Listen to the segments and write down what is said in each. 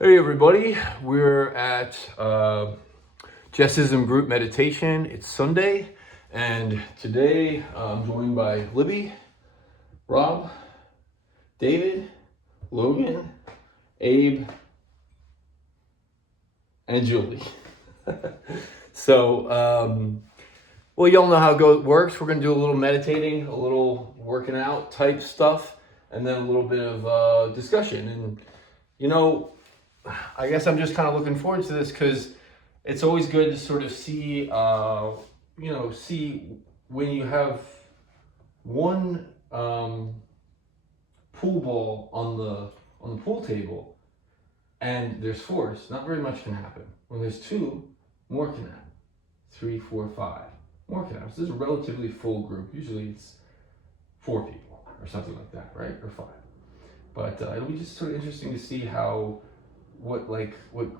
Hey everybody, we're at Jesism Group Meditation. It's Sunday, and today I'm joined by Libby, Rob, David, Logan, Abe, and Julie. Well, y'all know how it works. We're going to do a little meditating, a little working out type stuff, and then a little bit of discussion. And, I guess I'm just kind of looking forward to this because it's always good to sort of see, see when you have one pool ball on the pool table and there's force, not very much can happen. When there's two, more can happen. 3, 4, 5, more can happen. So this is a relatively full group. Usually it's 4 people or something like that, right? Or 5. But it'll be just sort of interesting to see what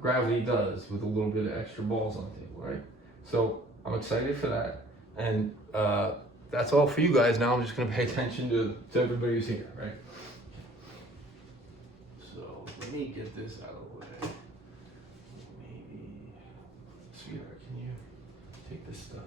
gravity does with a little bit of extra balls on the table, right? So I'm excited for that, and that's all for you guys. Now I'm just going to pay attention to everybody who's here, right? So let me get this out of the way. Maybe, sweetheart, can you take this stuff?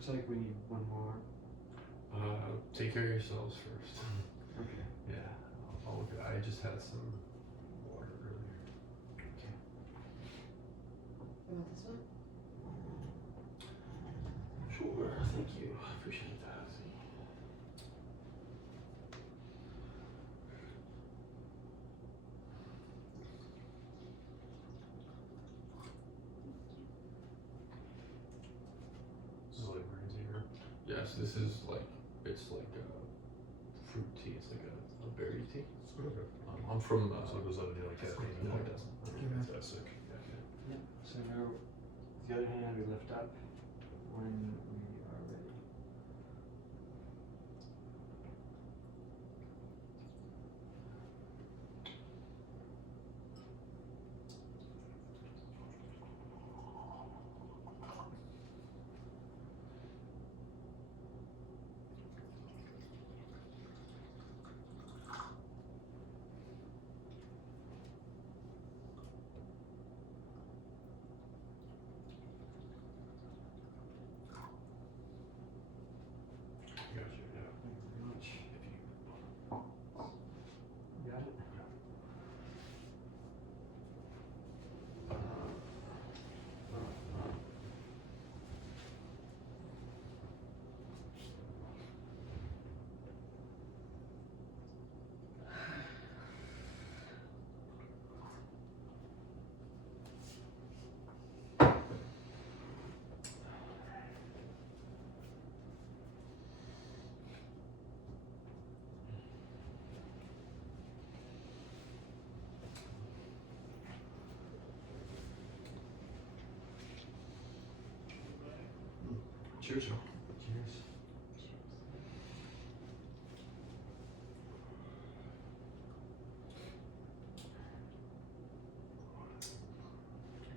Looks like we need one more. Take care of yourselves first. Okay. Yeah, I'll look at it. I just had some water earlier. Okay. You want this one? Sure, thank you. Appreciate that. This is like green tea, right? Yes, this is like, it's like a fruit tea. It's like a berry tea. Okay. I'm from, So does that need like caffeine? no, it doesn't. Okay, fantastic. Yep. So now, the other hand we lift up when we are ready. Gotcha, yeah. Thank you very much. You got it? Cheers, y'all. Cheers.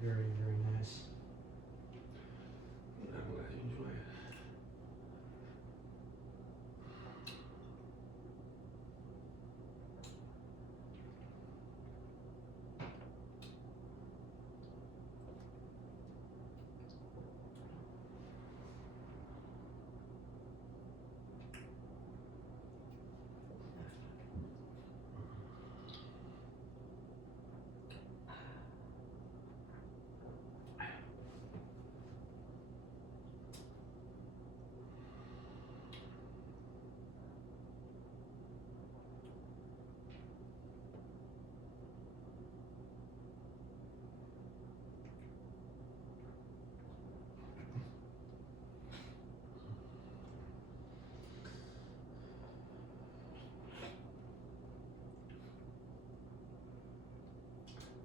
Very, very nice. I'm glad you enjoy it.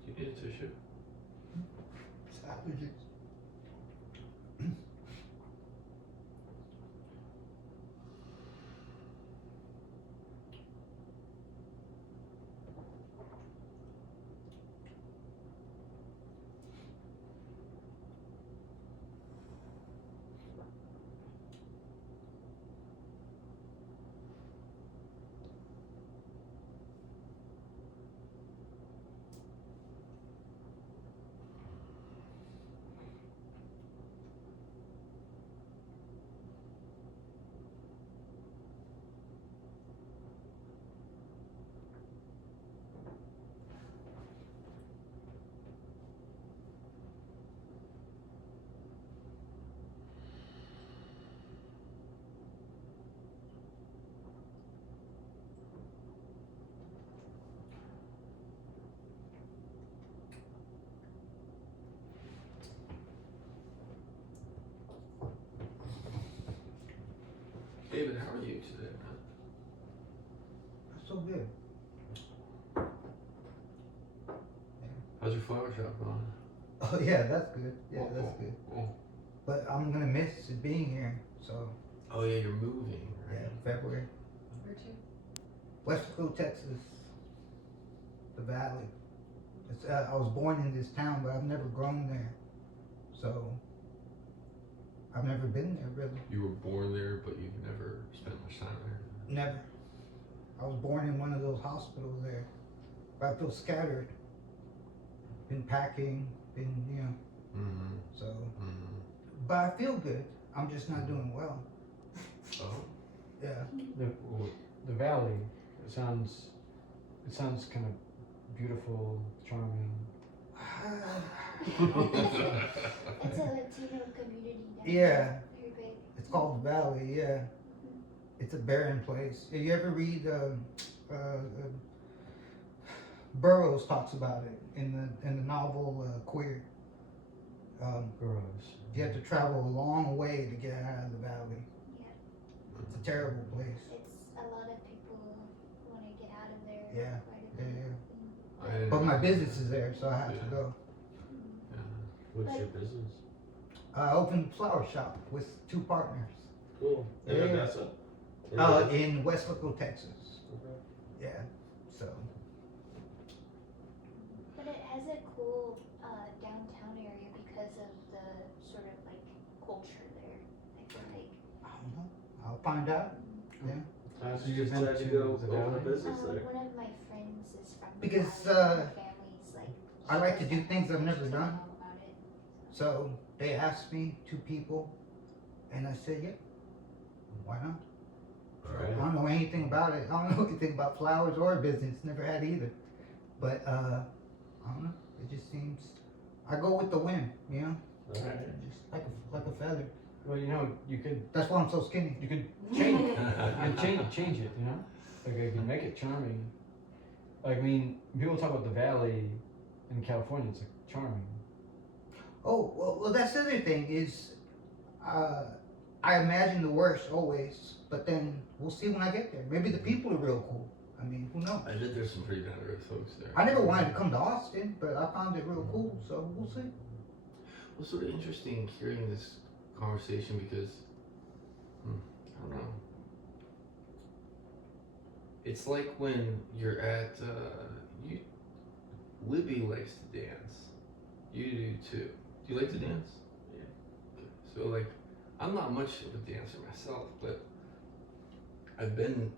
Do you need a tissue? It's allergies. David, how are you today, man? That's so good. How's your flower shop going? Oh yeah, that's good. Yeah, that's good. Cool. But I'm gonna miss being here. So Oh yeah, you're moving, right? yeah, February. Where to? Weslaco, Texas. The Valley. It's, I was born in this town, but I've never grown there. So I've never been there really. You were born there, but you've never spent much time there. Never. I was born in one of those hospitals there. But I feel scattered. Been packing, been, you know, Mm-hmm. so. Mm-hmm. But I feel good. I'm just not doing well. Oh. Yeah. The valley. It sounds kind of beautiful, charming. It's a Latino community down Yeah. there. Very big. It's called the Valley. Yeah. It's a barren place. You ever read? Burroughs talks about it in the novel Queer. Gross. You have to travel a long way to get out of the valley. Yeah. It's a terrible place. It's a lot of people want to get out of there. Yeah. Quite a Yeah, bit. yeah. I didn't But my know. business is there, so I have to go. Yeah. What's your business? I opened a flower shop with 2 partners Cool. Yeah. In Odessa? in Westlaco, Texas. Okay. Yeah. So But it has a cool downtown area because of the sort of like culture there. I feel like. I don't know. I'll find out. How'd So you you've been decide to to go the open a valley? business there? One of my friends is from the Because, valley, and her family's like. I like to do things I've never she doesn't done. know about it. So they asked me, 2 people, and I said, yeah. Why not? I don't know anything about it. I don't know anything about flowers or business. Never had either. But I don't know. It just seems. I go with the wind, you know, Alright. just like a feather. Well, you know, you could That's why I'm so skinny. change it. You can change it. You know, like you can make it charming. Like I mean, people talk about the valley in California. It's like charming. Oh well, that's the other thing is, I imagine the worst always, but then we'll see when I get there. Maybe the people are real cool. I mean, who knows? I bet there's some pretty down to earth folks there. I never wanted to come to Austin, but I found it real cool, so we'll see. It was sort of interesting hearing this conversation because, I don't know. It's like when you're at, Libby likes to dance. You do too. Do you like to dance? Yeah. Okay. So like, I'm not much of a dancer myself, but I've been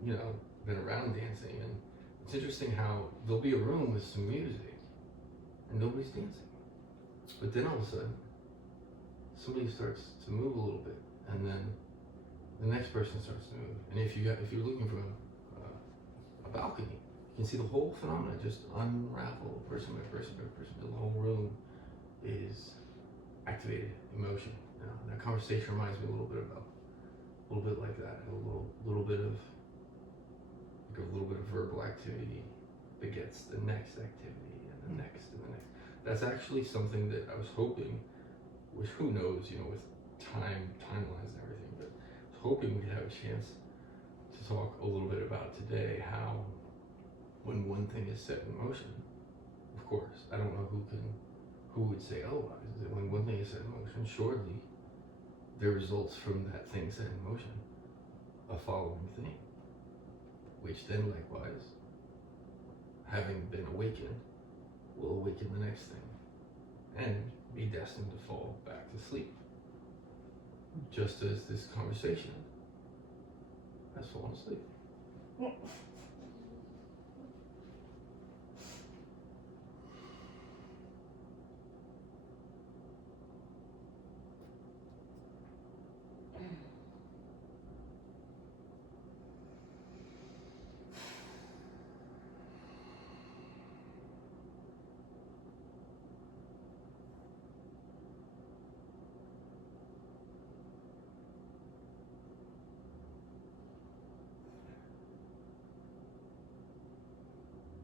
around dancing, and it's interesting how there'll be a room with some music and nobody's dancing. But then all of a sudden, somebody starts to move a little bit, and then the next person starts to move. And if you're looking from a balcony, you can see the whole phenomenon just unravel person by person by person. The whole room is activated emotion. That conversation reminds me a little bit like that. A little bit of verbal activity begets the next activity and the next and the next. That's actually something that I was hoping, which who knows, with timelines and everything, but I was hoping we'd have a chance to talk a little bit about today, how when one thing is set in motion, of course, I don't know who would say otherwise, that when one thing is set in motion, surely there results from that thing set in motion a following thing, which then likewise, having been awakened, will awaken the next thing and be destined to fall back to sleep, just as this conversation has fallen asleep.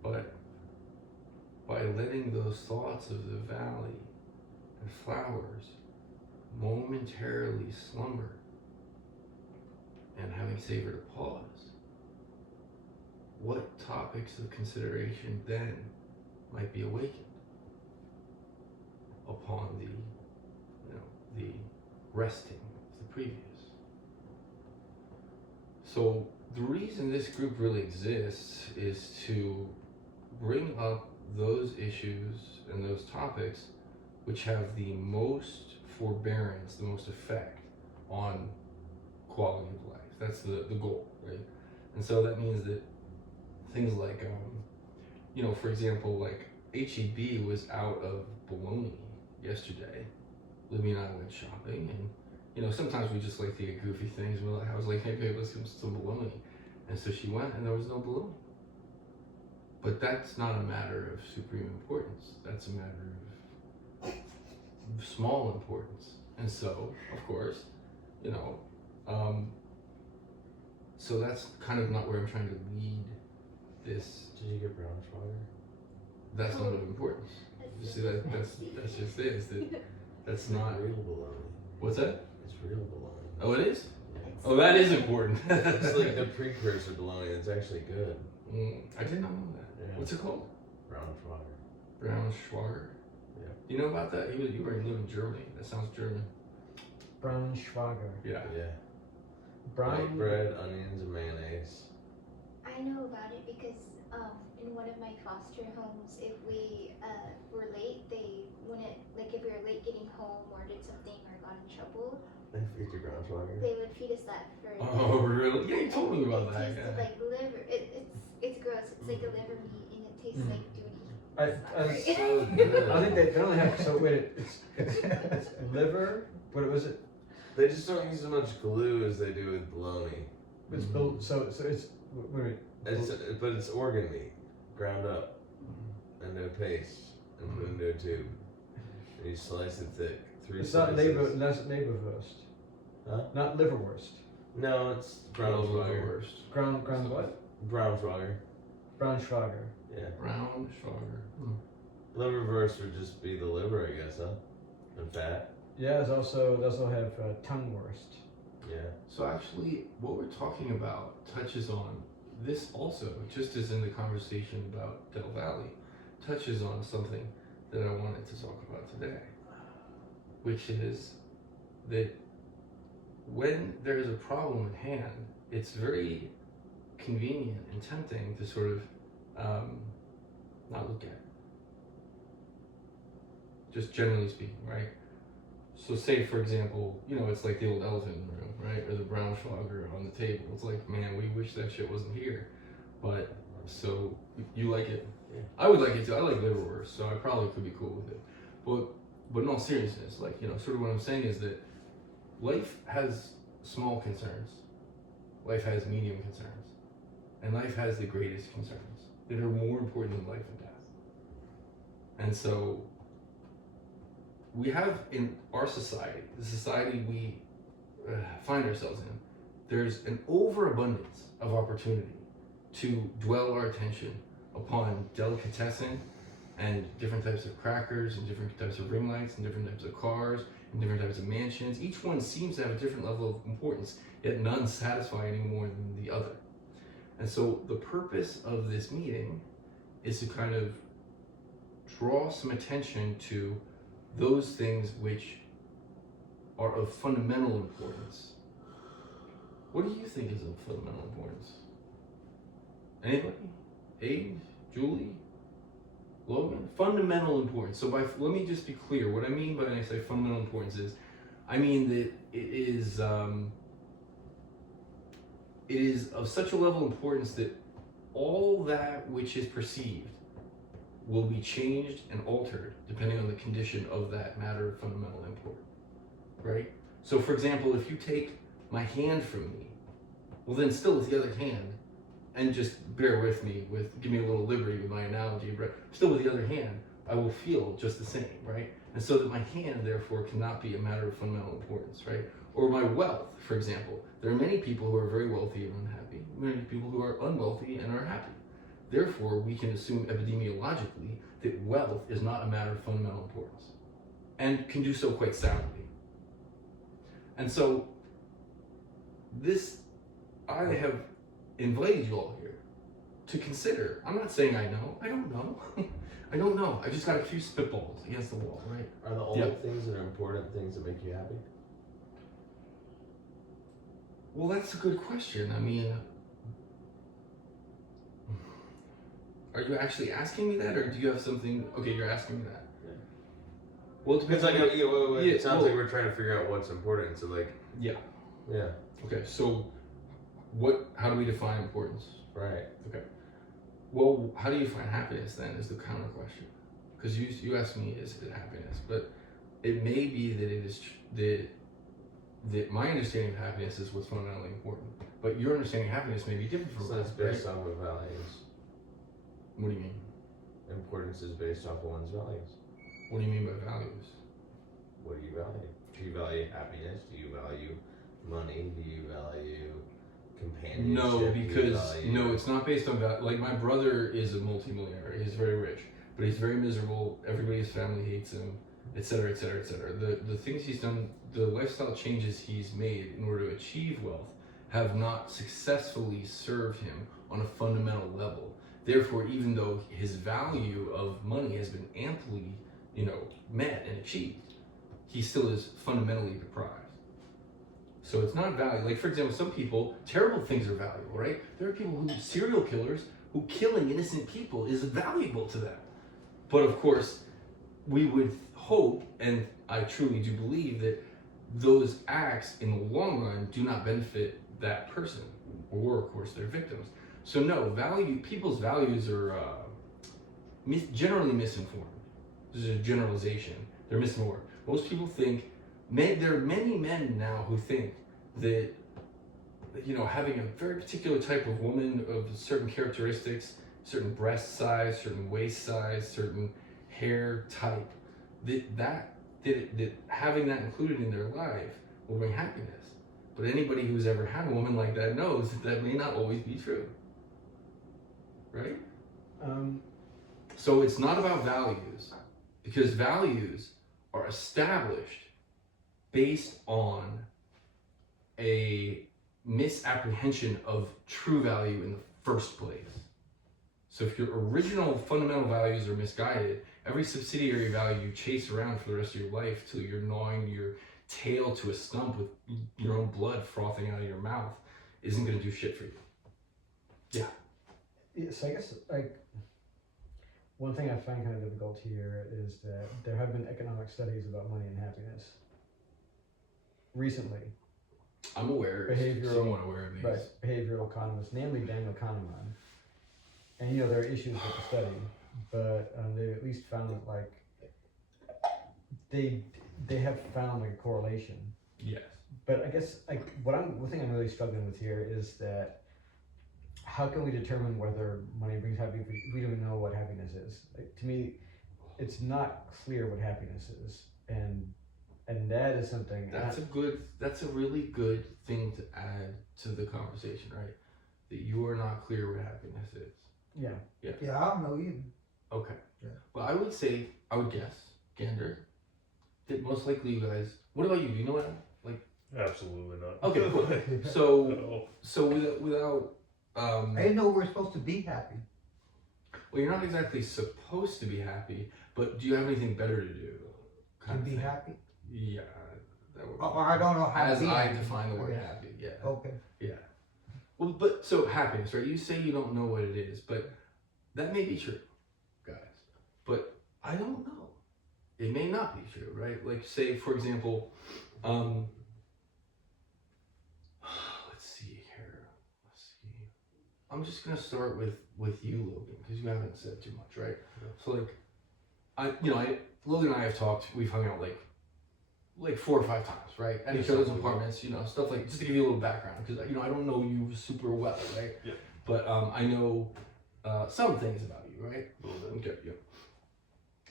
But by letting those thoughts of the valley and flowers momentarily slumber and having savored a pause, what topics of consideration then might be awakened upon the resting of the previous? So the reason this group really exists is to bring up those issues and those topics which have the most forbearance, the most effect on quality of life. That's the goal, right? And so that means that things like, for example, like HEB was out of bologna yesterday. Libby and I went shopping, and sometimes we just like to get goofy things. I was like, hey babe, let's get some bologna. And so she went and there was no bologna. But that's not a matter of supreme importance. That's a matter of small importance. And so, of course, so that's kind of not where I'm trying to lead this. Did you get brown sugar? That's not of importance. You see, that's just it. Is that that's not real bologna. What's that? It's real bologna. Oh, it is. Oh, that is important. It's like the precursor bologna. It's actually good. I did not know that. Yeah. What's it called? Brown sugar. Brown Schwager. Yeah. You know about that? You already live in Germany. That sounds German. Braunschweiger. Yeah. Yeah. Brown White bread, onions, and mayonnaise. I know about it because in one of my foster homes, if we were late, they wouldn't, like if we were late getting home or did something or got in trouble, They feed you brown sugar. they would feed us that for Oh, really? Yeah, you told me about it that. tasted Yeah. like liver. It's gross. It's like a liver meat and it tastes like duty. So good. I think they only have, so wait, it's liver, what was it? They just don't use as much glue as they do with bologna. It's built, so it's, wait, But it's organ meat, ground up into a paste and put into a tube. And you slice it thick. it's not Leberwurst. Huh? Not liverwurst. No, it's brown sugar. Worst. Ground what? Brown sugar. Braunschweiger. Yeah. Brown Schwager. Liverwurst would just be the liver, I guess, huh? And fat. Yeah, they also have tonguewurst. Yeah. So actually, what we're talking about touches on this also, just as in the conversation about Del Valley, touches on something that I wanted to talk about today, which is that when there is a problem at hand, it's very convenient and tempting to sort of not look at it. Just generally speaking, right? So say, for example, it's like the old elephant in the room, right? Or the brown schwager on the table. It's like, man, we wish that shit wasn't here. But, so, you like it? Yeah. I would like it too. I like liverwurst, so I probably could be cool with it. But in all seriousness, like, sort of what I'm saying is that life has small concerns. Life has medium concerns. And life has the greatest concerns that are more important than life and death. And so, we have in our society, the society we find ourselves in, there's an overabundance of opportunity to dwell our attention upon delicatessen and different types of crackers and different types of ring lights and different types of cars and different types of mansions. Each one seems to have a different level of importance, yet none satisfy any more than the other. And so the purpose of this meeting is to kind of draw some attention to those things which are of fundamental importance. What do you think is of fundamental importance? Anybody? Abe? Julie? Logan? Fundamental importance. So let me just be clear. What I mean by when I say fundamental importance is, I mean that it is of such a level of importance that all that which is perceived will be changed and altered depending on the condition of that matter of fundamental import, right? So for example, if you take my hand from me, well then still with the other hand, and just bear with me, give me a little liberty with my analogy, but still with the other hand, I will feel just the same, right? And so that my hand therefore cannot be a matter of fundamental importance, right? Or my wealth, for example. There are many people who are very wealthy and unhappy, many people who are unwealthy and are happy. Therefore, we can assume epidemiologically that wealth is not a matter of fundamental importance and can do so quite soundly. And so, I have invited you all here to consider. I'm not saying I know. I don't know. I don't know. I just got a few spitballs against the wall, right? Are the only things that are important things that make you happy? Well, that's a good question. I mean, are you actually asking me that, or do you have something? Okay, you're asking me that. Yeah. Well, it depends. It's like Yeah, it sounds like we're trying to figure out what's important. So like. Yeah. Yeah. Okay. So, how do we define importance? Right. Okay. Well, how do you find happiness then? Is the counter question. Because you asked me, is it happiness? But it may be that it is that that my understanding of happiness is what's fundamentally important. But your understanding of happiness may be different from So mine, it's based right? off of values. What do you mean? Importance is based off of one's values. What do you mean by values? What do you value? Do you value happiness? Do you value money? Do you value companionship? No, Do you because value- no, it's not based on value. Like my brother is a multimillionaire. He's very rich, but he's very miserable. Everybody's family hates him, etc., etc., etc. The things he's done, the lifestyle changes he's made in order to achieve wealth, have not successfully served him on a fundamental level. Therefore, even though his value of money has been amply, met and achieved, he still is fundamentally deprived. So it's not value. Like, for example, some people, terrible things are valuable, right? There are people who, serial killers, who killing innocent people is valuable to them. But of course, we would hope, and I truly do believe, that those acts in the long run do not benefit that person, or of course their victims. So no, people's values are generally misinformed. This is a generalization. They're misinformed. Most people think, there are many men now who think that, having a very particular type of woman of certain characteristics, certain breast size, certain waist size, certain hair type, that having that included in their life will bring happiness. But anybody who's ever had a woman like that knows that may not always be true. Right? So it's not about values, because values are established based on a misapprehension of true value in the first place. So if your original fundamental values are misguided, every subsidiary value you chase around for the rest of your life till you're gnawing your tail to a stump with your own blood frothing out of your mouth isn't going to do shit for you. Yeah. So I guess one thing I find kind of difficult here is that there have been economic studies about money and happiness recently. I'm aware, somewhat aware of these. Right, behavioral economists, namely Daniel Kahneman. And there are issues with the study, but they at least found that they have found a correlation. Yes. But I guess one thing I'm really struggling with here is that how can we determine whether money brings happiness if we don't know what happiness is? To me, it's not clear what happiness is, and that is something. That's a really good thing to add to the conversation, right? That you are not clear what happiness is. Yeah. Yeah, I don't know either. Okay. Yeah. Well, I would guess, gander, that most likely you guys. What about you? Do you know what? Absolutely not. Okay, cool. So without. I didn't know we were supposed to be happy. Well, you're not exactly supposed to be happy, but do you have anything better to do? To be happy? Yeah. That would Or I don't know how as to be I happy. define the word Yeah. happy, yeah. Okay. Yeah. Well, but so happiness, right? You say you don't know what it is, but that may be true, guys. But I don't know. It may not be true, right? Like, say, for example, let's see here. I'm just gonna start with you, Logan, because you haven't said too much, right? Yeah. So Logan and I have talked. We've hung out like 4 or 5 times, right? At each other's apartments, stuff like, just to give you a little background, because I don't know you super well, right? Yeah. But I know some things about you, right? A little bit. Okay, yeah.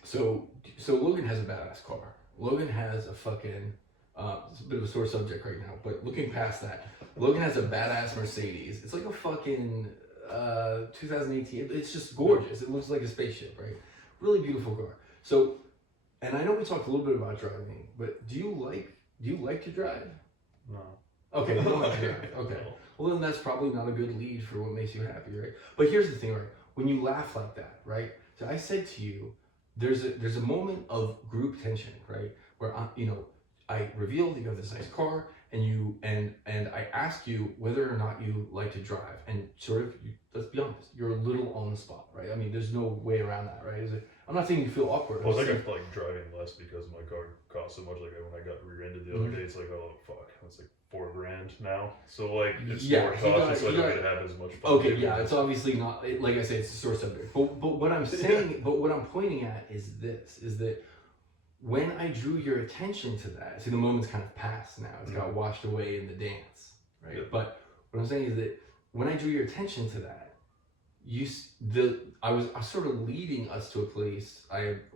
So Logan has a badass car. Logan has a fucking it's a bit of a sore subject right now, but looking past that, Logan has a badass Mercedes. It's like a fucking 2018. It's just gorgeous. It looks like a spaceship, right? Really beautiful car. So, and I know we talked a little bit about driving, but do you like to drive? No. Okay, you don't like to drive. Okay. Well, then that's probably not a good lead for what makes you happy, right? But here's the thing, right? When you laugh like that, right? So I said to you, there's a moment of group tension, right? Where I revealed that you have this nice car, and I ask you whether or not you like to drive, and sort of, let's be honest, you're a little on the spot, right? I mean, there's no way around that, right? I'm not saying you feel awkward. Well, I think I'm driving less because my car costs so much. Like when I got rear-ended the other day, it's like, oh fuck, that's like $4,000 now. So it's more cautious. So I don't get to have as much fun. Okay, yeah, it's obviously not. Like I say, it's a sore subject. But what I'm saying, but what I'm pointing at is this: is that when I drew your attention to that, see, the moment's kind of passed now. It's got washed away in the dance, right? Yep. But what I'm saying is that when I drew your attention to that, I was sort of leading us to a place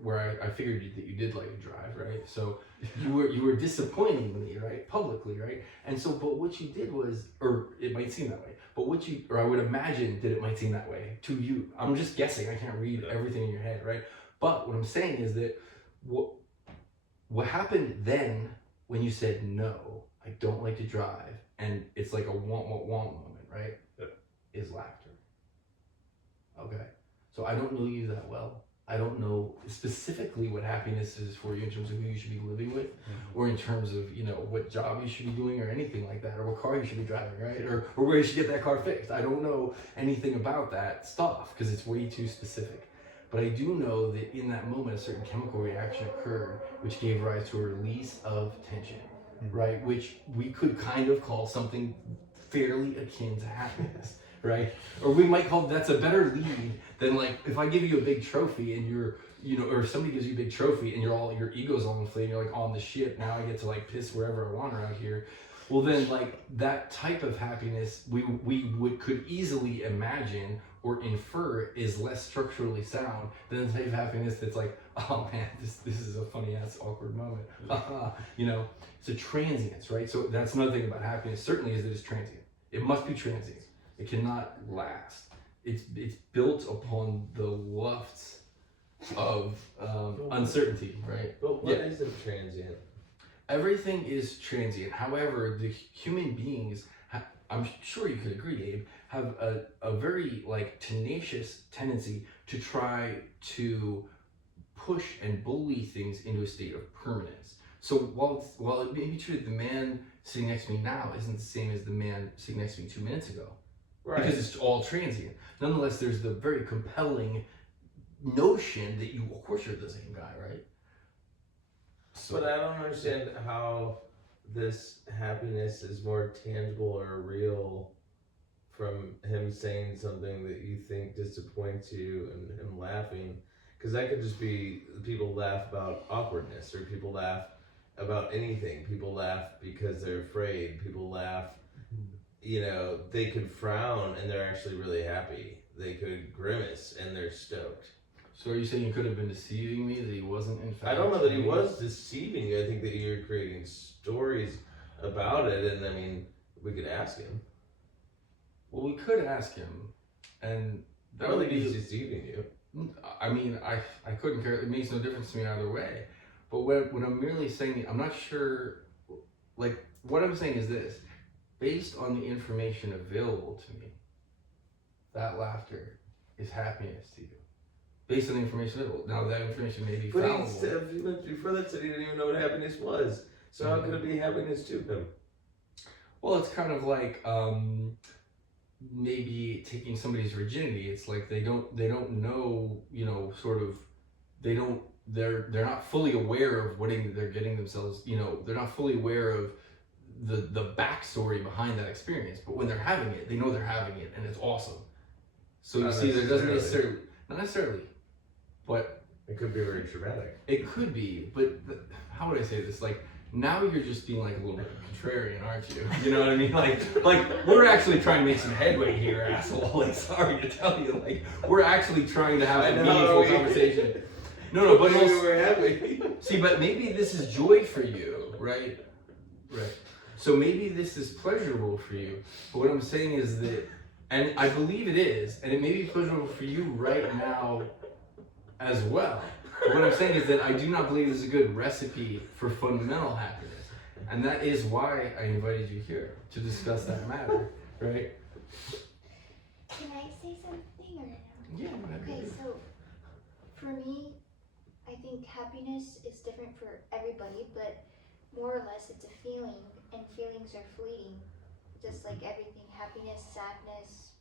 where I figured that you did like to drive, right? So you were disappointing me, right, publicly, right? And so, but what you did was, or it might seem that way, but I would imagine that it might seem that way to you. I'm just guessing. I can't read everything in your head, right? But what I'm saying is that what happened then when you said no, I don't like to drive, and it's like a want moment, right? Yep. Is laughter. Okay, so I don't know you that well. I don't know specifically what happiness is for you in terms of who you should be living with, or in terms of, you know, what job you should be doing or anything like that, or what car you should be driving, right? Or where you should get that car fixed. I don't know anything about that stuff because it's way too specific. But I do know that in that moment, a certain chemical reaction occurred, which gave rise to a release of tension, right? Which we could kind of call something fairly akin to happiness. Right? Or we might call that's a better lead than like if I give you a big trophy and you're, you know, or if somebody gives you a big trophy and your ego's all inflated, you're like on the ship, now I get to like piss wherever I want around here. Well then, like that type of happiness we could easily imagine or infer is less structurally sound than the type of happiness that's like, oh man, this is a funny ass awkward moment. You know, it's a transience, right? So that's another thing about happiness, certainly, is that it's transient. It must be transient. It cannot last. It's built upon the lufts of uncertainty, right? But what isn't transient? Everything is transient. However, the human beings, I'm sure you could agree, Abe, have a very like tenacious tendency to try to push and bully things into a state of permanence. So while it may be true that the man sitting next to me now isn't the same as the man sitting next to me 2 minutes ago, right, because it's all transient. Nonetheless, there's the very compelling notion that of course you're the same guy, right? So, but I don't understand how this happiness is more tangible or real from him saying something that you think disappoints you and him laughing. Because that could just be people laugh about awkwardness, or people laugh about anything. People laugh because they're afraid. People laugh, you know, they could frown and they're actually really happy. They could grimace and they're stoked. So are you saying you could have been deceiving me, that he wasn't in fact? I don't know that he was deceiving you. I think that you're creating stories about it, and I mean, we could ask him. Well, we could ask him, and I don't think he's deceiving you. I mean, I couldn't care. It makes no difference to me either way. But what I'm merely saying, I'm not sure, like, what I'm saying is this. Based on the information available to me, that laughter is happiness to you. Based on the information available. Now, that information may be fallible. But before that said he didn't even know what happiness was. So how could it be happiness to him? Well, it's kind of like maybe taking somebody's virginity. It's like they don't know, you know, sort of, they're not fully aware of what they're getting themselves, you know, they're not fully aware of the backstory behind that experience. But when they're having it, they know they're having it, and it's awesome. So you see, there doesn't necessarily, not necessarily, but it could be very traumatic. It could be, but how would I say this? Like, now you're just being like a little bit contrarian, aren't you? You know what I mean? Like we're actually trying to make some headway here, asshole. Like, sorry to tell you, like we're actually trying to have a meaningful conversation. No, but also, we're happy. See, but maybe this is joy for you, right? Right. So maybe this is pleasurable for you. But what I'm saying is that, and I believe it is, and it may be pleasurable for you right now as well. But what I'm saying is that I do not believe this is a good recipe for fundamental happiness. And that is why I invited you here, to discuss that matter, right? Can I say something or no? Yeah. Okay, so for me, I think happiness is different for everybody, but more or less it's a feeling, and feelings are fleeting. Just like everything, happiness, sadness,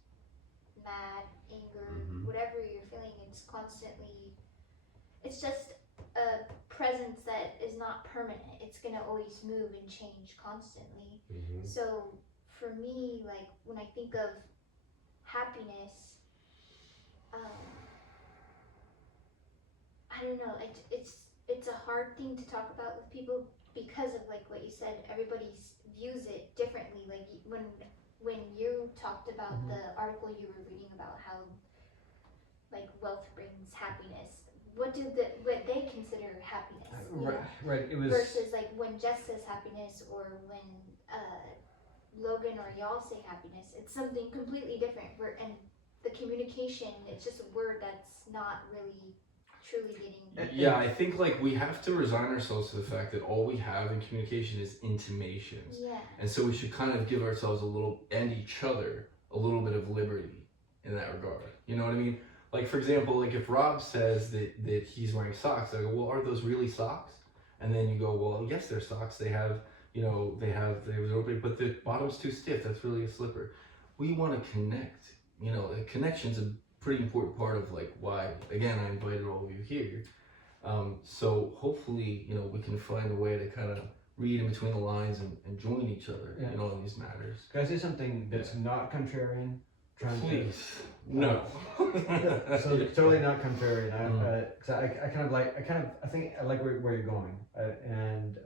mad, anger, whatever you're feeling, it's constantly, it's just a presence that is not permanent. It's gonna always move and change constantly. So for me, like when I think of happiness, I don't know, it's it's a hard thing to talk about with people because of like what you said. Everybody views it differently. Like when you talked about the article you were reading about how like wealth brings happiness. What they consider happiness? You know? Right. It was Versus like when Jess says happiness or when Logan or y'all say happiness, it's something completely different. And the communication, it's just a word that's not really truly getting. Yeah, I think like we have to resign ourselves to the fact that all we have in communication is intimations. Yeah. And so we should kind of give ourselves a little, and each other, a little bit of liberty in that regard. You know what I mean? Like, for example, like if Rob says that he's wearing socks, I go, well, are those really socks? And then you go, well, yes, they're socks. They have, they have opening, but the bottom's too stiff. That's really a slipper. We want to connect. Connection's a pretty important part of like why, again, I invited all of you here. So hopefully, we can find a way to kind of read in between the lines and join each other, in these matters. Can I say something that's not contrarian? Please. No. So totally not contrarian. I think I like where you're going, and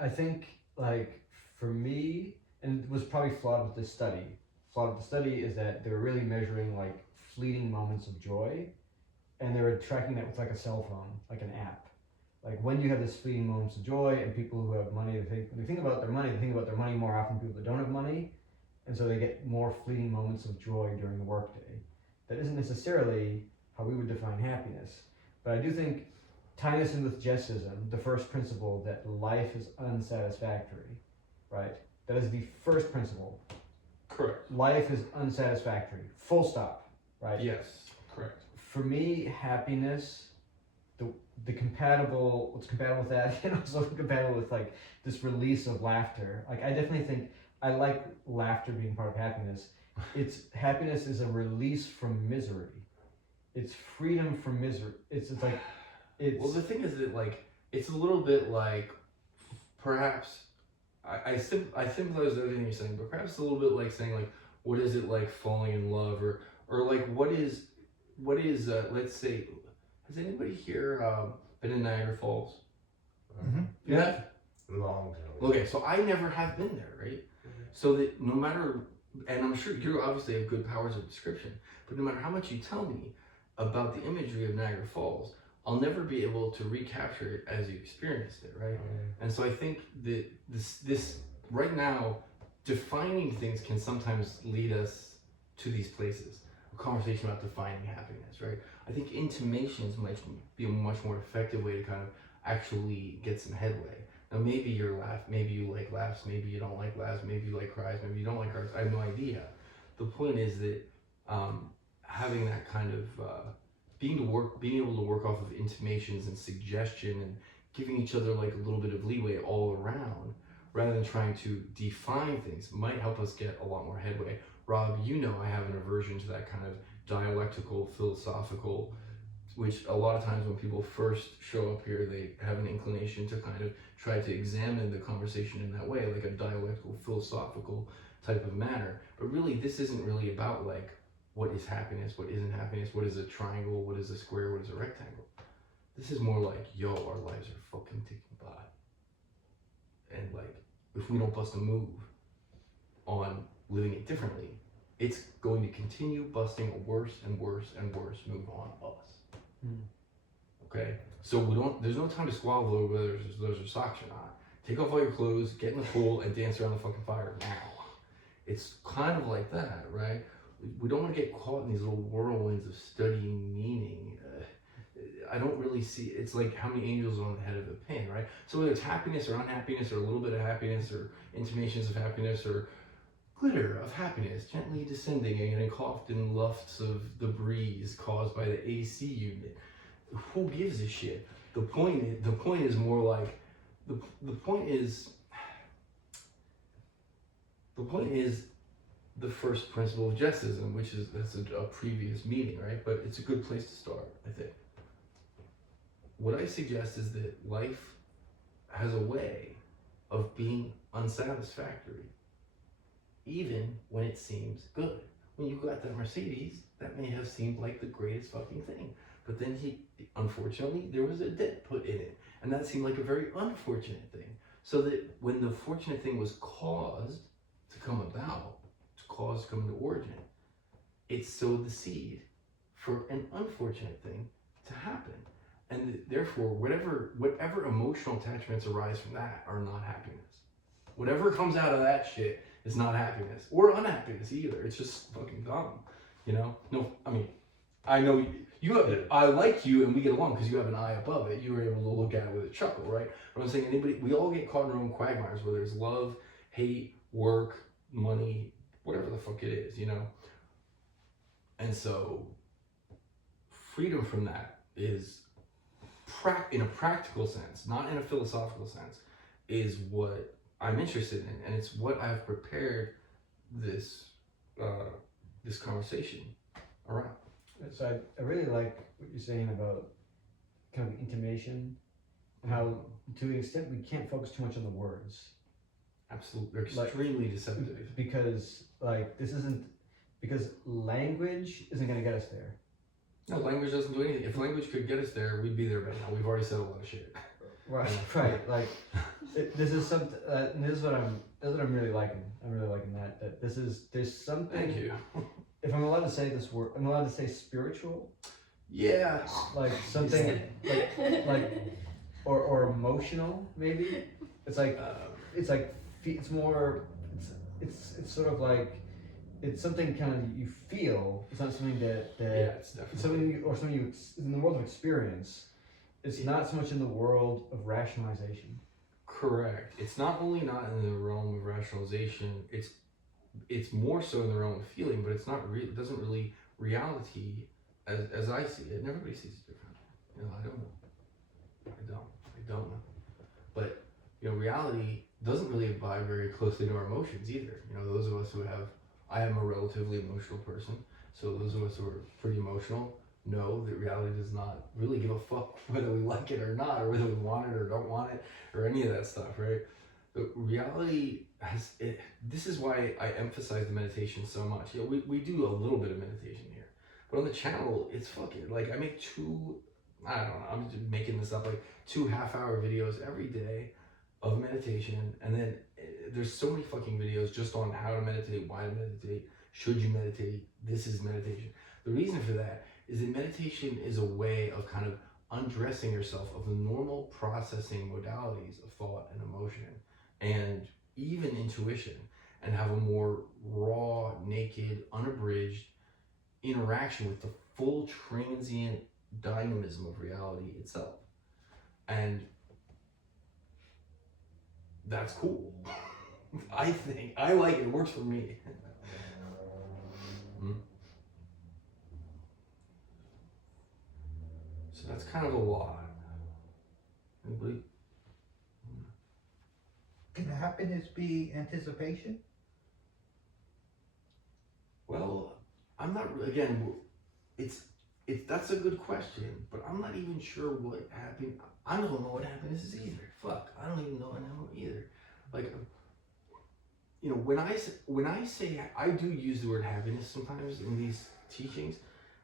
I think like for me, and it was probably flawed with this study. Flawed with the study is that they were really measuring like fleeting moments of joy, and they were tracking that with like a cell phone, like an app. Like when you have this fleeting moments of joy, and people who have money, when they think about their money, they think about their money more often than people that don't have money. And so they get more fleeting moments of joy during the workday. That isn't necessarily how we would define happiness. But I do think, tying this in with Jesism, the first principle that life is unsatisfactory, right? That is the first principle. Correct. Life is unsatisfactory. Full stop, right? Yes, correct. For me, happiness, what's compatible with that, and also compatible with like this release of laughter. Like I definitely think I like laughter being part of happiness. Happiness is a release from misery. It's freedom from misery. Well, the thing is that like it's a little bit like perhaps I sympathize with everything you're saying, but perhaps it's a little bit like saying like what is it like falling in love or like what is let's say, has anybody here been in Niagara Falls? Mm-hmm. Yeah. Long time. Okay, so I never have been there, right? So that no matter, and I'm sure you obviously have good powers of description, but no matter how much you tell me about the imagery of Niagara Falls, I'll never be able to recapture it as you experienced it, right? And so I think that this right now, defining things can sometimes lead us to these places. A conversation about defining happiness, right? I think intimations might be a much more effective way to kind of actually get some headway. Now maybe you like laughs, maybe you don't like laughs, maybe you like cries, maybe you don't like cries. I have no idea. The point is that having that kind of being able to work off of intimations and suggestion and giving each other like a little bit of leeway all around, rather than trying to define things, might help us get a lot more headway. Rob, I have an aversion to that kind of dialectical, philosophical, which a lot of times when people first show up here, they have an inclination to kind of try to examine the conversation in that way, like a dialectical, philosophical type of manner. But really, this isn't really about like, what is happiness, what isn't happiness, what is a triangle, what is a square, what is a rectangle. This is more like, our lives are fucking ticking by. And like, if we don't bust a move on living it differently, it's going to continue busting a worse and worse and worse move on us. Okay, so there's no time to squabble over whether those are socks or not. Take off all your clothes, get in the pool, and dance around the fucking fire now. It's kind of like that, right? We don't want to get caught in these little whirlwinds of studying meaning. I don't really see, it's like how many angels are on the head of a pin, right? So whether it's happiness or unhappiness or a little bit of happiness or intimations of happiness or glitter of happiness gently descending and engulfed in lufts of the breeze caused by the AC unit. Who gives a shit? The point is more like the point is the first principle of Jesism, which is that's a previous meeting, right? But it's a good place to start, I think. What I suggest is that life has a way of being unsatisfactory, even when it seems good. when you got that Mercedes, that may have seemed like the greatest fucking thing. But then unfortunately, there was a dent put in it. And that seemed like a very unfortunate thing. So that when the fortunate thing was caused to come about, to come into origin, it sowed the seed for an unfortunate thing to happen. And therefore, whatever emotional attachments arise from that are not happiness. Whatever comes out of that shit is not happiness or unhappiness either. It's just fucking dumb, you know? No, I mean, I know you have. I like you, and we get along because you have an eye above it. You were able to look at it with a chuckle, right? But I'm saying we all get caught in our own quagmires, whether it's love, hate, work, money, whatever the fuck it is, you know? And so, freedom from that is, in a practical sense, not in a philosophical sense, is what I'm interested in, and it's what I've prepared this this conversation around. So I really like what you're saying about kind of intimation, and how to an extent we can't focus too much on the words. Absolutely, they're extremely deceptive. Because because language isn't going to get us there. No, language doesn't do anything. If language could get us there, we'd be there by now. We've already said a lot of shit. Right, right. Like this is something. This is what I'm really liking. I'm really liking that there's something. Thank you. If I'm allowed to say this word, I'm allowed to say spiritual. Yeah. Like something like or emotional maybe. It's like it's more. It's sort of like. It's something kind of you feel. It's not something that it's definitely something you in the world of experience. It's not so much in the world of rationalization. Correct. It's not only not in the realm of rationalization. It's more so in the realm of feeling, but it's not real. It doesn't really reality as I see it. And everybody sees it differently. You know, I don't know. But you know, reality doesn't really abide very closely to our emotions either. You know, those of us who have. I am a relatively emotional person, so those of us who are pretty emotional know that reality does not really give a fuck whether we like it or not, or whether we want it or don't want it, or any of that stuff, right? The reality has it. This is why I emphasize the meditation so much. You know, we do a little bit of meditation here, but on the channel, it's fucking like I make I don't know, I'm just making this up, like 2 half-hour videos every day of meditation, and then there's so many fucking videos just on how to meditate, why to meditate, should you meditate, this is meditation. The reason for that is that meditation is a way of kind of undressing yourself of the normal processing modalities of thought and emotion and even intuition, and have a more raw, naked, unabridged interaction with the full transient dynamism of reality itself. And that's cool. I think. I like it. It works for me. So that's kind of a lot. Anybody? Can happiness be anticipation? Well, I'm not. Again, that's a good question, but I'm not even sure what happiness. I don't know what happiness is either. Fuck, I don't even know either. Like, you know, when I say I do use the word happiness sometimes in these teachings,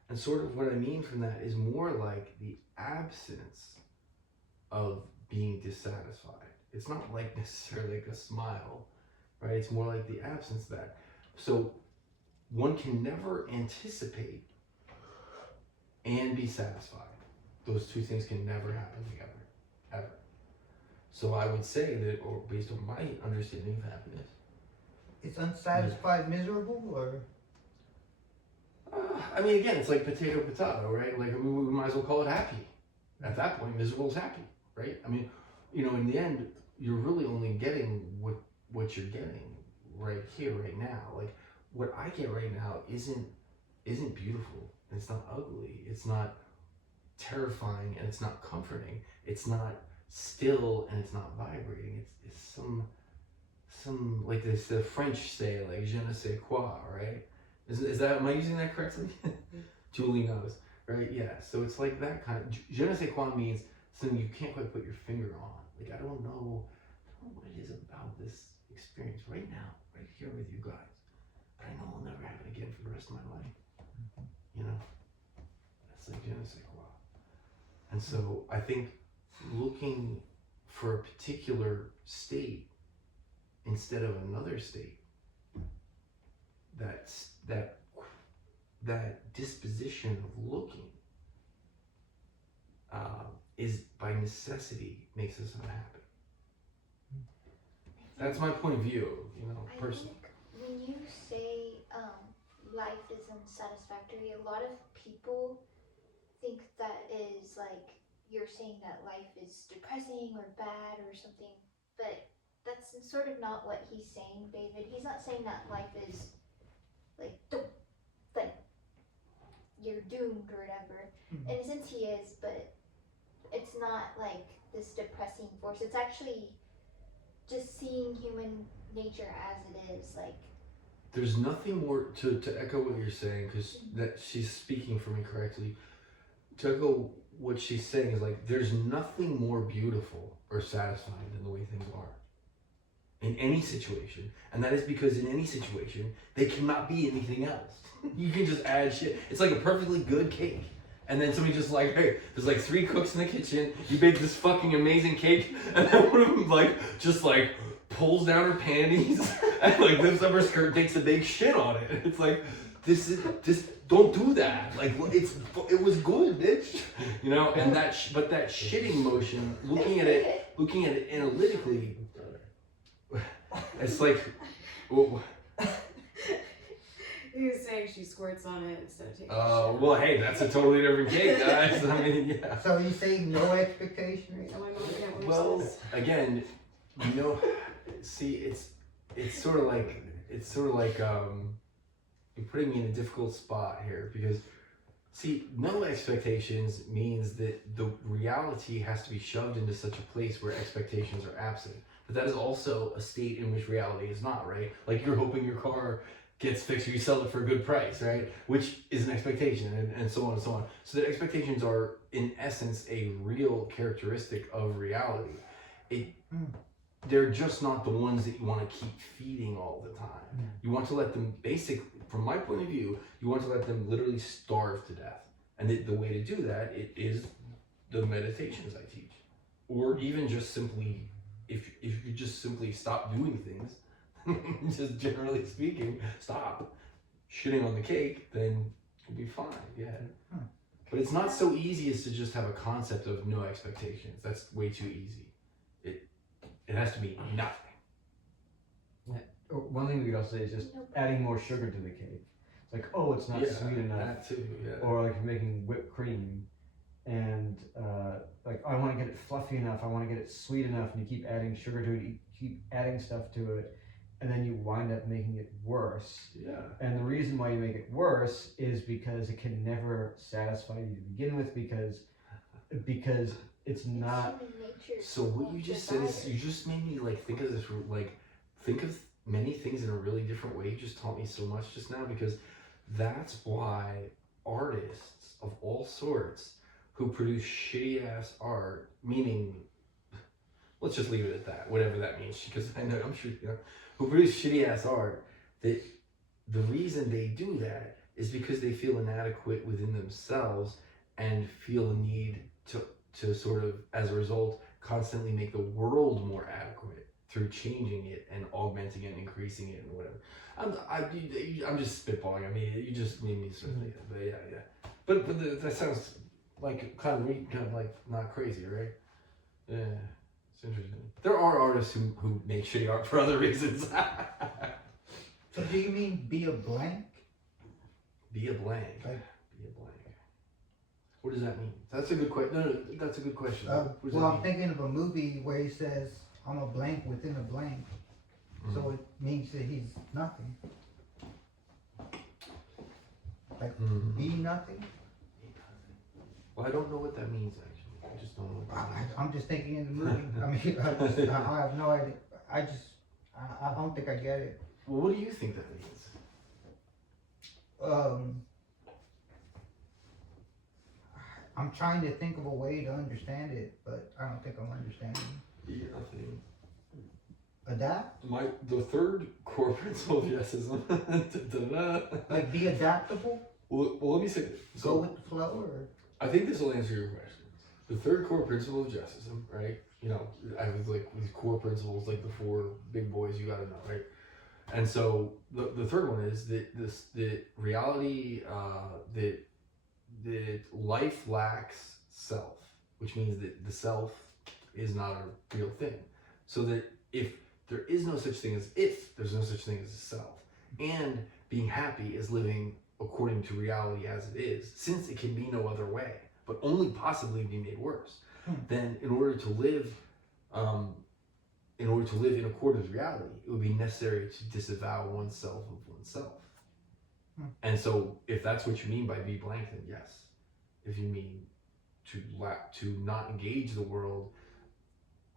and sort of what I mean from that is more like the absence of being dissatisfied. It's not like necessarily like a smile, right? It's more like the absence of that. So one can never anticipate and be satisfied. Those two things can never happen together, ever. So I would say that, or based on my understanding of happiness, Is unsatisfied miserable, or? I mean, again, it's like potato, right? Like, I mean, we might as well call it happy. At that point, miserable is happy, right? I mean, you know, in the end, you're really only getting what you're getting right here, right now. Like, what I get right now isn't beautiful. It's not ugly. It's not terrifying, and it's not comforting. It's not still, and it's not vibrating. It's some like this the French say, like je ne sais quoi, right? Is that, am I using that correctly? Julie knows, right? Yeah. So it's like that kind of je ne sais quoi means something you can't quite put your finger on. Like, I don't know what it is about this experience right now, right here with you guys. But I know I'll never have it again for the rest of my life. You know, that's like Genesis. Wow. And so I think looking for a particular state instead of another state, that disposition of looking is by necessity makes us unhappy. That's my point of view, you know, I personally. think when you say life is unsatisfactory, a lot of people think that is like you're saying that life is depressing or bad or something, but that's sort of not what he's saying, David. He's not saying that life is like you're doomed or whatever. In a sense he is, but it's not like this depressing force. It's actually just seeing human nature as it is. Like, there's nothing more to echo what you're saying, because that she's speaking for me correctly. To echo what she's saying is like, there's nothing more beautiful or satisfying than the way things are in any situation, and that is because in any situation they cannot be anything else. You can just add shit. It's like a perfectly good cake, and then somebody just like, hey, there's like 3 cooks in the kitchen. You baked this fucking amazing cake, and then one of them like just like pulls down her panties and like lifts up her skirt and takes a big shit on it. It's like, this don't do that. Like, it was good, bitch. You know, and but that shitting motion, looking at it analytically, it's like, well, He was saying she squirts on it instead of taking a oh, shit. well, hey, that's a totally different cake, guys. I mean, yeah. So you say no expectation? Right, now my mom can't wear Well, this. again, you know, see, it's sort of like you're putting me in a difficult spot here, because see, no expectations means that the reality has to be shoved into such a place where expectations are absent. But that is also a state in which reality is not, right? Like, you're hoping your car gets fixed or you sell it for a good price, right? Which is an expectation, and so on and so on. So that expectations are, in essence, a real characteristic of reality. They're just not the ones that you want to keep feeding all the time. You want to let them, basically, from my point of view, you want to let them literally starve to death. And the way to do that, it is the meditations I teach. Or even just simply, if you just simply stop doing things, just generally speaking, stop shitting on the cake, then you'll be fine, yeah. But it's not so easy as to just have a concept of no expectations. That's way too easy. It has to be nothing. One thing we could also say is just adding more sugar to the cake. It's like, oh, it's not sweet enough. That too, yeah. Or like you're making whipped cream, and like, I want to get it fluffy enough, I want to get it sweet enough, and you keep adding sugar to it, you keep adding stuff to it, and then you wind up making it worse. Yeah. And the reason why you make it worse is because it can never satisfy you to begin with, because it's not. So what you just said is, you just made me like think of this, like think of many things in a really different way. You just taught me so much just now, because that's why artists of all sorts who produce shitty ass art, meaning, let's just leave it at that, whatever that means, because I know, I'm sure, you know, who produce shitty ass art, that the reason they do that is because they feel inadequate within themselves and feel a need to sort of, as a result, constantly make the world more adequate through changing it and augmenting it and increasing it and whatever. I'm just spitballing. I mean, you just made me sort of think that, but yeah. But that sounds like kind of like not crazy, right? Yeah, it's interesting. There are artists who make shitty art for other reasons. So do you mean be a blank? Be a blank. Like, be a blank. What does that mean? That's a good question. No, that's a good question. What does well, that I'm mean? thinking of a movie where he says, I'm a blank within a blank. So it means that he's nothing. Like, be nothing? Well, I don't know what that means, actually. I just don't know what that means. I'm just thinking in the movie. I mean, I have no idea. I don't think I get it. Well, what do you think that means? I'm trying to think of a way to understand it, but I don't think I'm understanding. Be nothing. Adapt? The third core principle of Jesism. Like be adaptable? Well, let me say this. Go So with the flow, or? I think this will answer your question. The third core principle of Jesism, right? You know, I have like these core principles, like the 4 big boys you gotta know, right? And so the third one is that reality that life lacks self, which means that the self is not a real thing. So that if there's no such thing as a self, and being happy is living according to reality as it is, since it can be no other way, but only possibly be made worse, then in order to live in accordance with reality, it would be necessary to disavow oneself of oneself. And so if that's what you mean by be blank, then yes. If you mean to not engage the world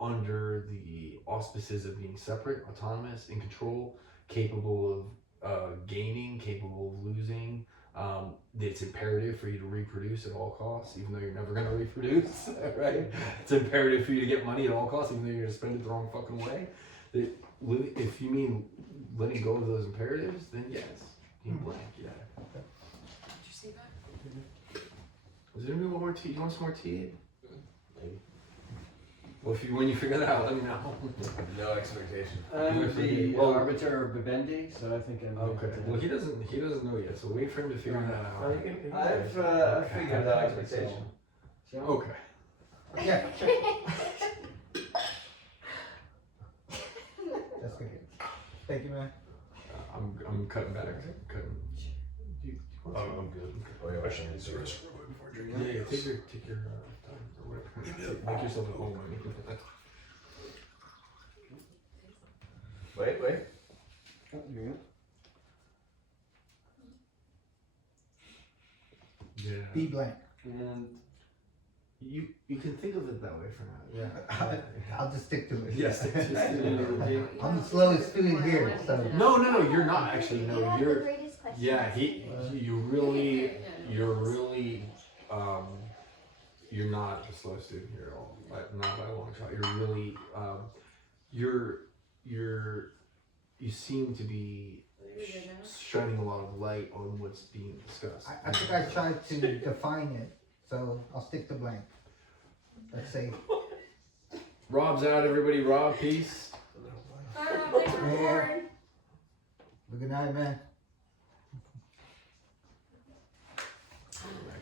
under the auspices of being separate, autonomous, in control, capable of gaining, capable of losing, it's imperative for you to reproduce at all costs, even though you're never going to reproduce, right? It's imperative for you to get money at all costs, even though you're going to spend it the wrong fucking way. If you mean letting go of those imperatives, then yes, being blank, yeah. Did you see that? Does anybody want more tea? You want some more tea? Maybe. Well, when you figure that out, let me know. No expectation. I'm the Well- arbiter of Vivendi, so I think I'm Okay. Well, he doesn't know yet, so wait for him to figure that out. I've figured No out expectation. So. Okay. Yeah. That's good. Thank you, man. I'm cutting back. Cutting. I'm good. Oh, yeah, I should use the restroom real quick before I drink. Yeah, take your time or whatever. Make yourself at home. Wait. Oh, you're good. Yeah. Be blank. And You can think of it that way for now. Yeah. I'll just stick to it. Yes. I'm the slowest student here, so. No, you're not actually. You No, have you're. the greatest question. Yeah, you're not a slow student here at all. Not by a long shot. You're really, you seem to be shining a lot of light on what's being discussed. I think I tried to define it, so I'll stick to blank. Let's say. Rob's out, everybody. Rob, peace. Bye, Rob. Thanks for recording. Good night, man.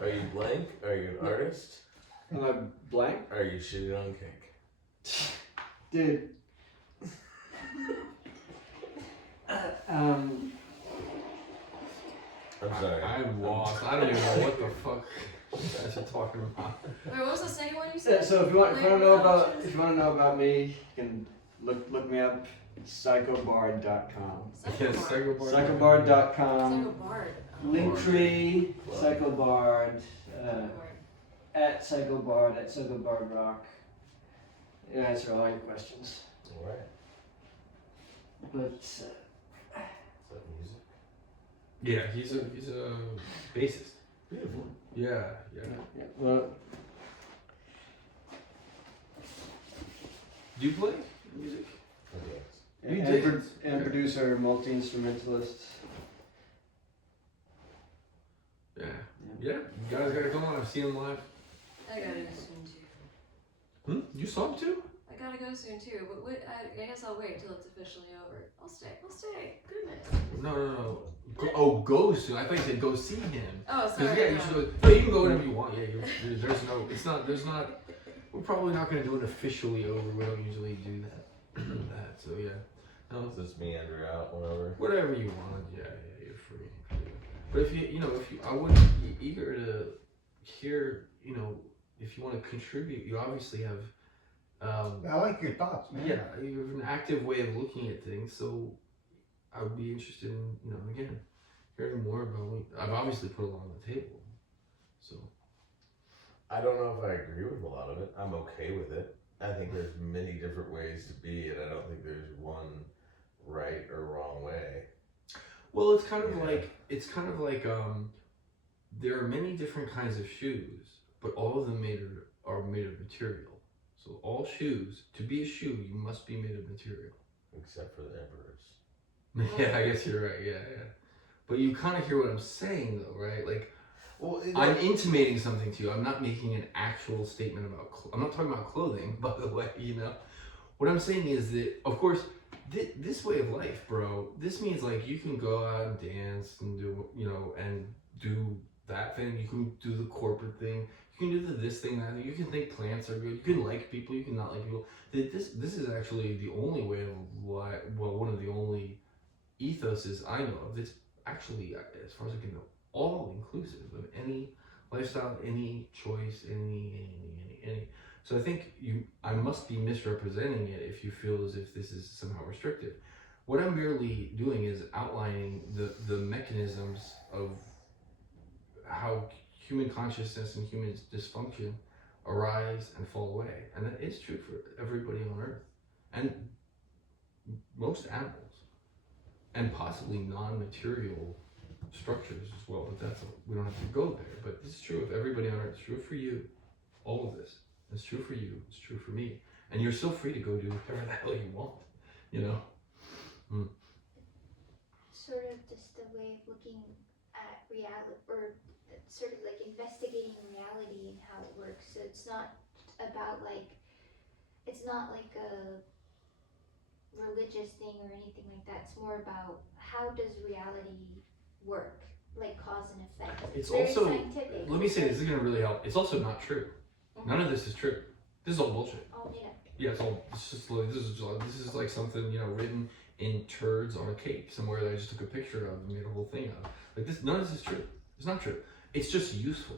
Are you blank? Are you an artist? am I blank? Are you shitting on cake? Dude. I'm sorry. I'm lost. I don't even know what the fuck you guys are talking about. Wait, what was the second one you Yeah, said? so if you want to know about me, you can look me up. Psychobard.com. Yes, Psychobard. Psychobard.com. Psychobard. Linktree. Wow. Psychobard. Psychobard. At Psychobard Rock. Yeah, answer all your questions. Alright. But Is that music? Yeah, he's a bassist. Beautiful. Yeah. well, Do you play music? Okay. You and, did. and producer, multi-instrumentalist. Yeah. You guys gotta come on. I've seen him live. I gotta go soon too. You saw him too? I gotta go soon too, but I guess I'll wait till it's officially over. I'll stay. Goodness. No. Go soon. I thought you said go see him. Oh, 'Cause, sorry. yeah, you should go. No, you can go whenever you want. Yeah, there's not. We're probably not gonna do it officially over. We don't usually do that. So yeah. No, Just meander out whenever. whatever you want. Yeah, you're free. But I would be eager to hear. If you want to contribute, you obviously have. I like your thoughts, man. Yeah, you have an active way of looking at things, so I would be interested in, again, hearing more about what I've obviously put a lot on the table. So I don't know if I agree with a lot of it. I'm okay with it. I think there's many different ways to be, and I don't think there's one right or wrong way. well, it's kind of like there are many different kinds of shoes, but all of them are made of material. So all shoes, to be a shoe, you must be made of material. except for the emperors. Yeah, I guess you're right. Yeah. But you kind of hear what I'm saying, though, right? Like, Well, I'm intimating something to you. I'm not making an actual statement about. I'm not talking about clothing, by the way. You know, what I'm saying is that, of course, this way of life, bro. This means like you can go out and dance and do, and do that thing. You can do the corporate thing. You can do this thing, that thing. You can think plants are good. You can like people. You can not like people. This is actually the only way of life. Well, one of the only ethoses I know of that's actually, as far as I can know, all inclusive of any lifestyle, any choice, any. So I think I must be misrepresenting it if you feel as if this is somehow restrictive. What I'm merely doing is outlining the mechanisms of how human consciousness and human dysfunction arise and fall away. And that is true for everybody on Earth. And most animals. And possibly non-material structures as well, but we don't have to go there. But this is true of everybody on Earth. It's true for you. All of this. It's true for you. It's true for me. And you're so free to go do whatever the hell you want. You know? Sort of just a way of looking at reality, or sort of like investigating reality and how it works. So it's not about it's not like a religious thing or anything like that. It's more about how does reality work, like cause and effect. It's very also, scientific. let me say this is going to really help. It's also not true. None of this is true. This is all bullshit. Oh yeah. Yeah, it's just like, this is like something, written in turds on a cake somewhere that I just took a picture of and made a whole thing of. Like this, none of this is true. It's not true. It's just useful,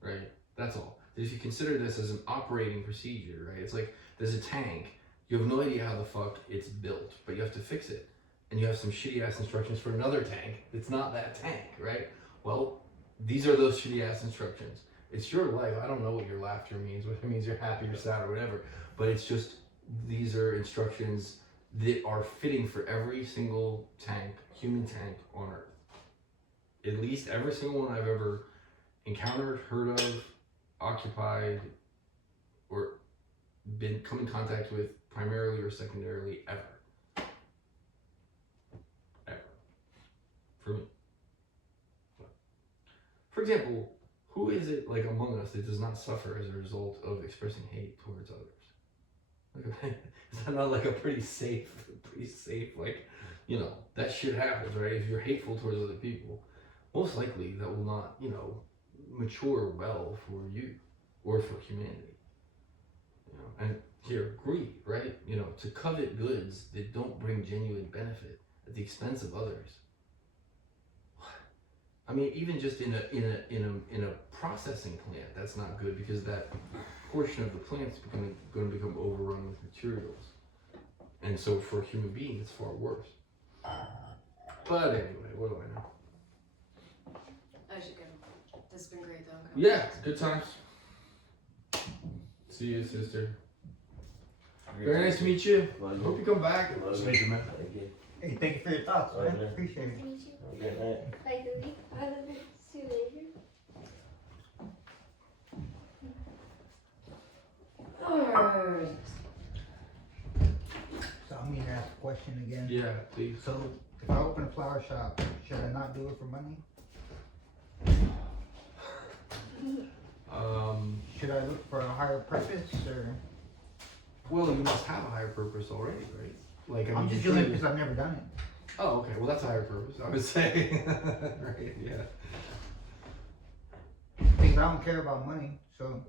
right? That's all. If you consider this as an operating procedure, right? It's like there's a tank. You have no idea how the fuck it's built, but you have to fix it. And you have some shitty ass instructions for another tank that's not that tank, right? Well, these are those shitty ass instructions. It's your life. I don't know what your laughter means, whether it means you're happy or sad or whatever, but it's just, these are instructions that are fitting for every single tank, human tank on Earth. At least every single one I've ever encountered, heard of, occupied, or come in contact with, primarily or secondarily, ever. For me. For example, who is it like among us that does not suffer as a result of expressing hate towards others? Like, is that not like a pretty safe, like, that shit happens, right? If you're hateful towards other people, most likely that will not, mature well for you or for humanity. And here, greed, right? To covet goods that don't bring genuine benefit at the expense of others. I mean, even just in a processing plant, that's not good, because that portion of the plant is going to become overrun with materials, and so for a human being, it's far worse. But anyway, what do I know? I should go. This has been great, though. Yeah, good times. See you, sister. Very nice to meet you. Hope you come back. Love you. Make you, man. Thank you. Hey, thank you for your thoughts, man. Pleasure. Appreciate it. Nice to meet you. Good night. Bye, Louie. I love you. See you later. Alright. So I'm gonna ask a question again. Yeah, please. So if I open a flower shop, should I not do it for money? Should I look for a higher purpose, or? Well, you must have a higher purpose already, right? Like, I'm just doing it because I've never done it. Oh, okay. Well, that's a higher purpose, I would say. Right? Yeah. Because I don't care about money, so.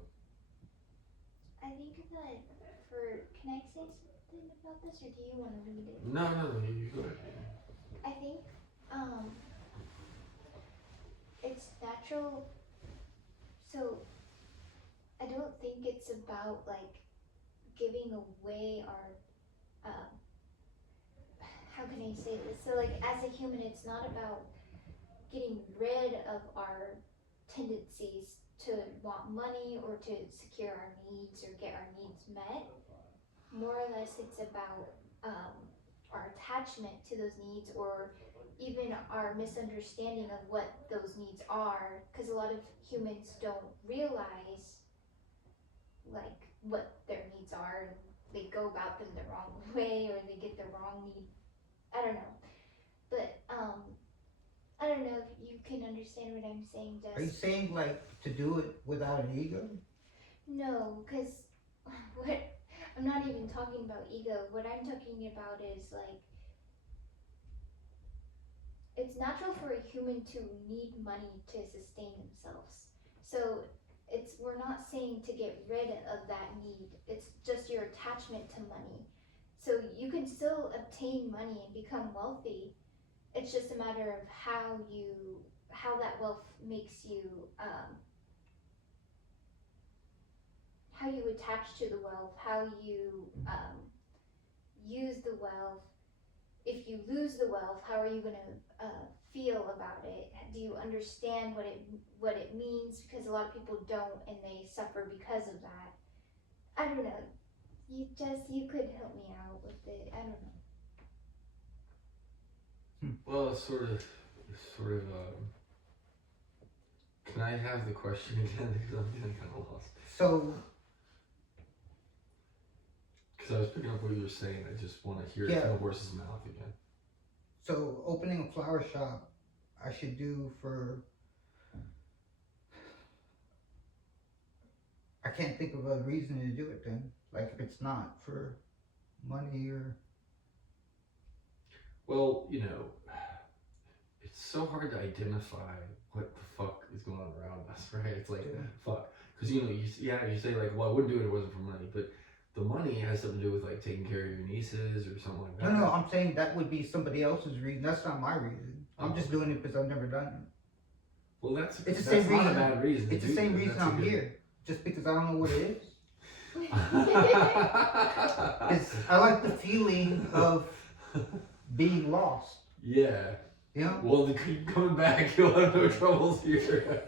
I think that can I say something about this, or do you want to read it? No, you go ahead. I think, it's natural, so I don't think it's about like giving away our, how can I say this? So like as a human, it's not about getting rid of our tendencies to want money or to secure our needs or get our needs met. More or less it's about our attachment to those needs, or even our misunderstanding of what those needs are, because a lot of humans don't realize like what their needs are. they go about them the wrong way or they get the wrong need. I don't know, but I don't know if you can understand what I'm saying, Jess. Are you saying like to do it without an ego? No, because what I'm not even talking about ego. What I'm talking about is like it's natural for a human to need money to sustain themselves. So we're not saying to get rid of that need. It's just your attachment to money. So you can still obtain money and become wealthy. It's just a matter of how that wealth makes you how you attach to the wealth, how you use the wealth. If you lose the wealth, how are you going to feel about it? Do you understand what it means? Because a lot of people don't, and they suffer because of that. I don't know. You could help me out with it. I don't know. Well, it's sort of. Can I have the question again? Because I'm getting kind of lost. So Because I was picking up what you were saying. I just want to hear it Yeah. from the horse's mouth again. So opening a flower shop, I should do for. I can't think of a reason to do it then. Like if it's not for money or. Well, it's so hard to identify what the fuck is going on around us, right? It's like, fuck. Because, you say like, well, I wouldn't do it if it wasn't for money. But the money has something to do with like taking care of your nieces or something like that. No, I'm saying that would be somebody else's reason. That's not my reason. I'm just doing it because I've never done it. Well, that's It's the that's same not reason. a bad reason. to It's the do same that. reason That's a I'm good- here. Just because I don't know what it is. I like the feeling of being lost. Yeah. You know? Well, keep coming back. You'll have no troubles here.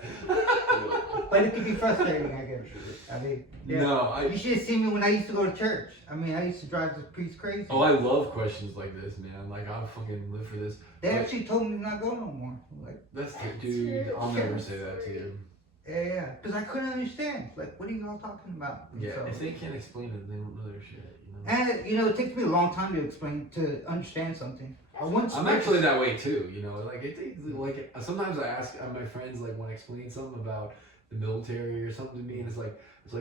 But it can be frustrating, I guess. I mean, yeah. No, You should have seen me when I used to go to church. I mean, I used to drive the priest crazy. I love questions like this, man. Like, I fucking live for this. They like, actually told me to not go no more. Like, That's dude. I'll never say that to you. yeah. Because I couldn't understand. Like, what are y'all talking about? And Yeah, so- if they can't explain it, they don't know their shit. And, it takes me a long time to understand something. I'm actually that way too, like it takes like sometimes I ask my friends like when I explain something about the military or something to me, and it's like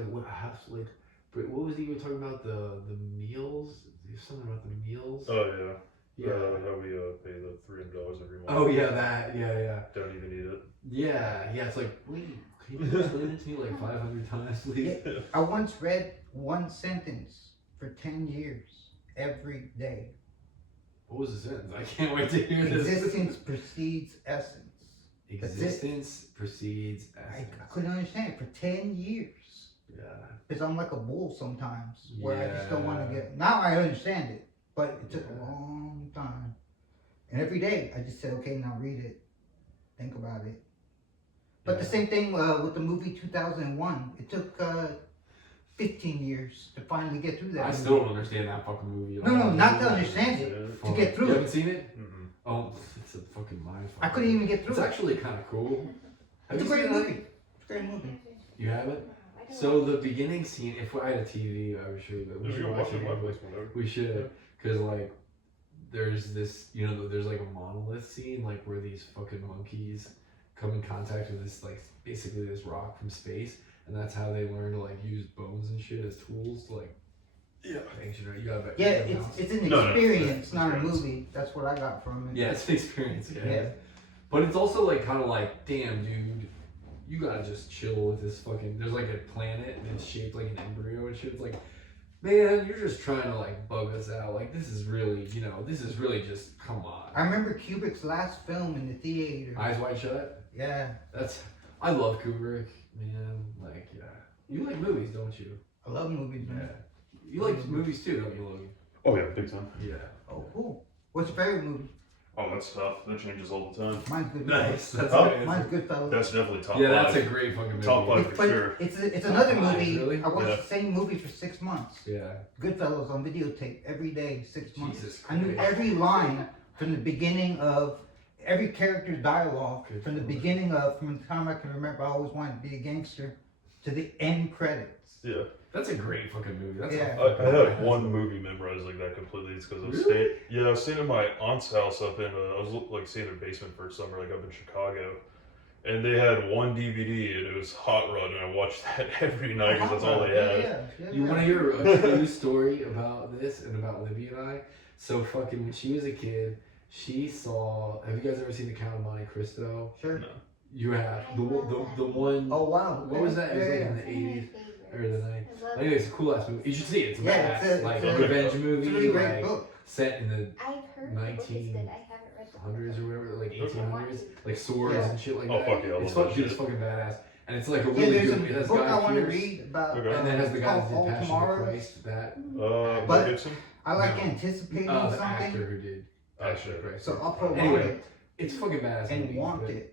what what was he even talking about the meals? There's something about the meals. Oh yeah. How we pay the $300 every month. Oh yeah, that yeah. Don't even need it. Yeah. It's like wait, can you explain it to me like 500 times, please? Yeah. I once read one sentence for 10 years every day. What was the sentence? I can't wait to hear this. Existence precedes essence. Existence precedes I essence. couldn't understand it for 10 years. Yeah. Because I'm like a bull sometimes, where I just don't want Yeah. to get. Now I understand it, but it took Yeah. a long time. And every day I just said, okay, now read it, think about it. But the same thing with the movie 2001. It took 15 years to finally get through that. I movie. still don't understand that fucking movie. No, not to understand it. Yeah. To get through You it. haven't seen it? Mm-mm. Oh, it's a fucking mind. I couldn't even get through It's it. actually kind of cool. Have It's a you great seen it? movie. It's a great movie. You haven't? I don't So know. the beginning scene, if I had a TV, I would show you that. We If should you're watch watching it. my place, whatever. We should, because like, there's this, there's like a monolith scene, like where these fucking monkeys come in contact with this, like, basically this rock from space, and that's how they learn to like use bones and shit as tools to like. Yeah, thanks. You got that. Yeah, it's an No, experience, it's not a experience. movie. That's what I got from it. Yeah, it's an experience. Yeah. Yeah. But it's also like kind of like, damn, dude, you gotta just chill with this fucking. There's like a planet and it's shaped like an embryo and shit. It's like, man, you're just trying to like bug us out. Like this is really, just come on. I remember Kubrick's last film in the theater. Eyes Wide Shut. Yeah, I love Kubrick, man. Like, yeah, you like movies, don't you? I love movies, Yeah. man. You like movies too, don't you, Logan? Oh yeah, big time. Yeah. Oh, cool. What's your favorite movie? Oh, that's tough. That changes all the time. Mine's Goodfellas. Nice. That's Oh, nice. Mine's Goodfellas. That's definitely top Yeah, five. that's a great fucking movie. Top five. It's, for sure. it's another Five, movie. really? I watched Yeah. the same movie for 6 months. Yeah. Goodfellas on videotape every day, 6 months. Jesus I knew Christ. every line from the beginning of every character's dialogue from the Goodfellas. beginning of from the time I can remember. I always wanted to be a gangster. to the end credits. Yeah. That's a great fucking movie. That's Yeah. I had one movie memorized like that completely. It's because I was staying. Yeah, I was staying at my aunt's house up in. I was like staying in their basement for summer, like up in Chicago, and they had one DVD, and it was Hot Rod, and I watched that every night because that's all they had. You want to hear a true story about this and about Libby and I? So fucking when she was a kid, she saw. Have you guys ever seen The Count of Monte Cristo? Sure. No. You have the one. Oh wow. What was that? It was like in the It's one of my 80s or the favorites. 90s. I love Anyway, it. it's a cool ass movie. You should see it. It's a Yeah, badass, like it's a- revenge It's a movie, really great like book. set in the I've heard the book is good. I haven't read the book. 100s or whatever, like I want 1800s, to. like swords Yeah. and shit like Oh, that. fuck yeah, I It's love that fucking, it's shit. fucking badass, and it's like a Yeah, really there's good. It a has book I Guy want to Pearce, read about. Okay. and then it has the guy that did All Passion of Tomorrow. Christ. That Mel But- Gibson. I like No. anticipating the something, actor who did Oh, Passion of shit. Christ. so I'll put Anyway, it it's fucking badass and movie, want but- it,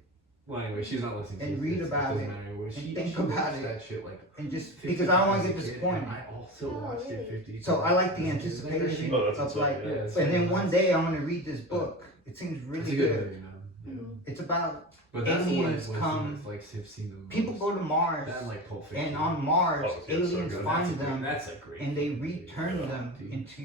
Well, anyway, she's not listening to and this, read it about doesn't it, matter anyway. and She think watched about it. that shit like and just 50 because I don't want to times get as a kid, disappointed. and I also Oh, watched it really? 50 So I like the times. anticipation Oh, that's of insane, like, yeah. it's and then fucking one nice. day I'm gonna read this book. It seems It's really a good good. movie, man. Yeah. Mhm. It's about But that's the one aliens that's come- like have seen the most. people go to Mars, That and like Pulp Fiction. and on Mars, Oh, yeah, so aliens good. find That's a great- them, That's a great. and they fucking movie. return Yeah, them dude. into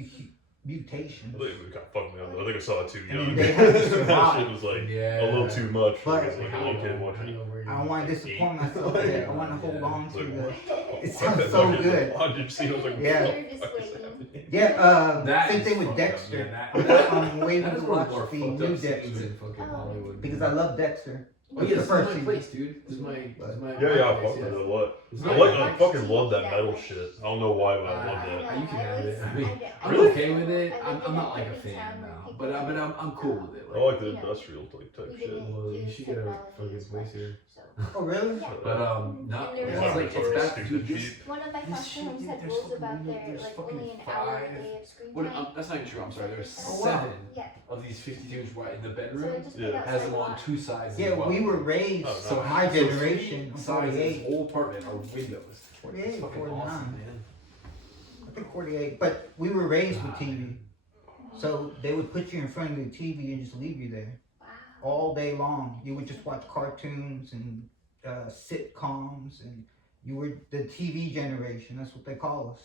mutations. I think it kind of fucked me up. I think I saw it too And young. they have to That survive. shit was like Yeah. a little too much for But- like a little kid watching it. I don't want to disappoint myself. I want to hold on It's to like, the. what the It fuck? sounds I so looked at the good. plot, did you see? I was like, Yeah. what You're the just fuck is waiting. happening? Yeah, That same is thing with fucked up, Dexter. yeah, I'm waiting That's to one of watch the more the fucked new up scenes Dexter in fucking Oh. Hollywood. because I love Dexter. Oh yeah, the this is first my season. place, dude. This is my. This is my. Yeah, yeah, I place, fuck with it a lot. It's I my- like, I fucking love that metal shit. I don't know why, but I love that. You can have it. I mean, I'm Really? okay with it. I I'm lived in not a like a tiny fan town where now, people but I'm cool with it. I like the You know, industrial type we shit. didn't Well, you use should get a technology fucking as place much, here. so. Oh really? Yeah. But And not. there It's was like it's that stupid dude. cheap. One of my This foster shit, homes dude, had there's rules fucking- about their there's like fucking only an hour a 5. day of screen What, time. that's not even true. I'm sorry. There's Oh, wow. 7 Yeah. of these 52-inch wide in the So bedroom. it just Yeah. played Has outside them a on lot. 2 sides. as Yeah, well. we were raised. Oh, So nice. my so generation, 3 sides of this 48, whole apartment are windows. It's 48, fucking 49. awesome, man. I think 48. But we were raised with Ah, TV, man. so they would put you in front of the TV and just leave you there Wow. all day long. You would just watch cartoons and sitcoms, and you were the TV generation. That's what they call us.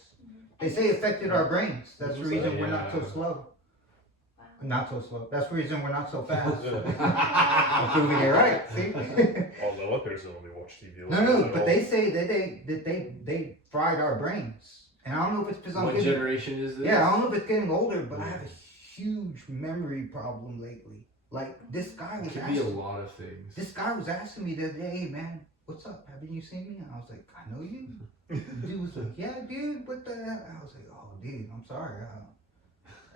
They say it affected our brains. That's the reason we're not so Yeah. slow. Wow. Not so slow. That's the reason we're not so fast. Yeah. Proving it right. See? Although my parents don't really watch TV. No, but they say that they fried our brains, and I don't know if it's because I'm What getting, generation is this? yeah, I don't know if it's getting older, but I have a huge memory problem lately. Like this guy It was could be a asking, lot of things. this guy was asking me the other day, hey man, what's up? Haven't you seen me? And I was like, I know you. The dude was like, yeah, dude, what the hell? I was like, oh, dude, I'm sorry.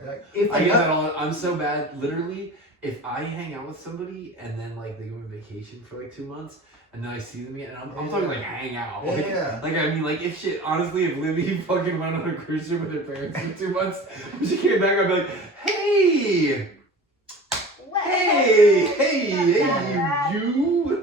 Like if I get got- that all. I'm so bad. Literally, if I hang out with somebody and then like they go on vacation for like 2 months and then I see them again, and I'm talking like hang out. Like, Yeah. like I mean, like if shit. Honestly, if Libby fucking went on a cruise trip with her parents for 2 months, when she came back, I'd be like, hey, What? hey, you.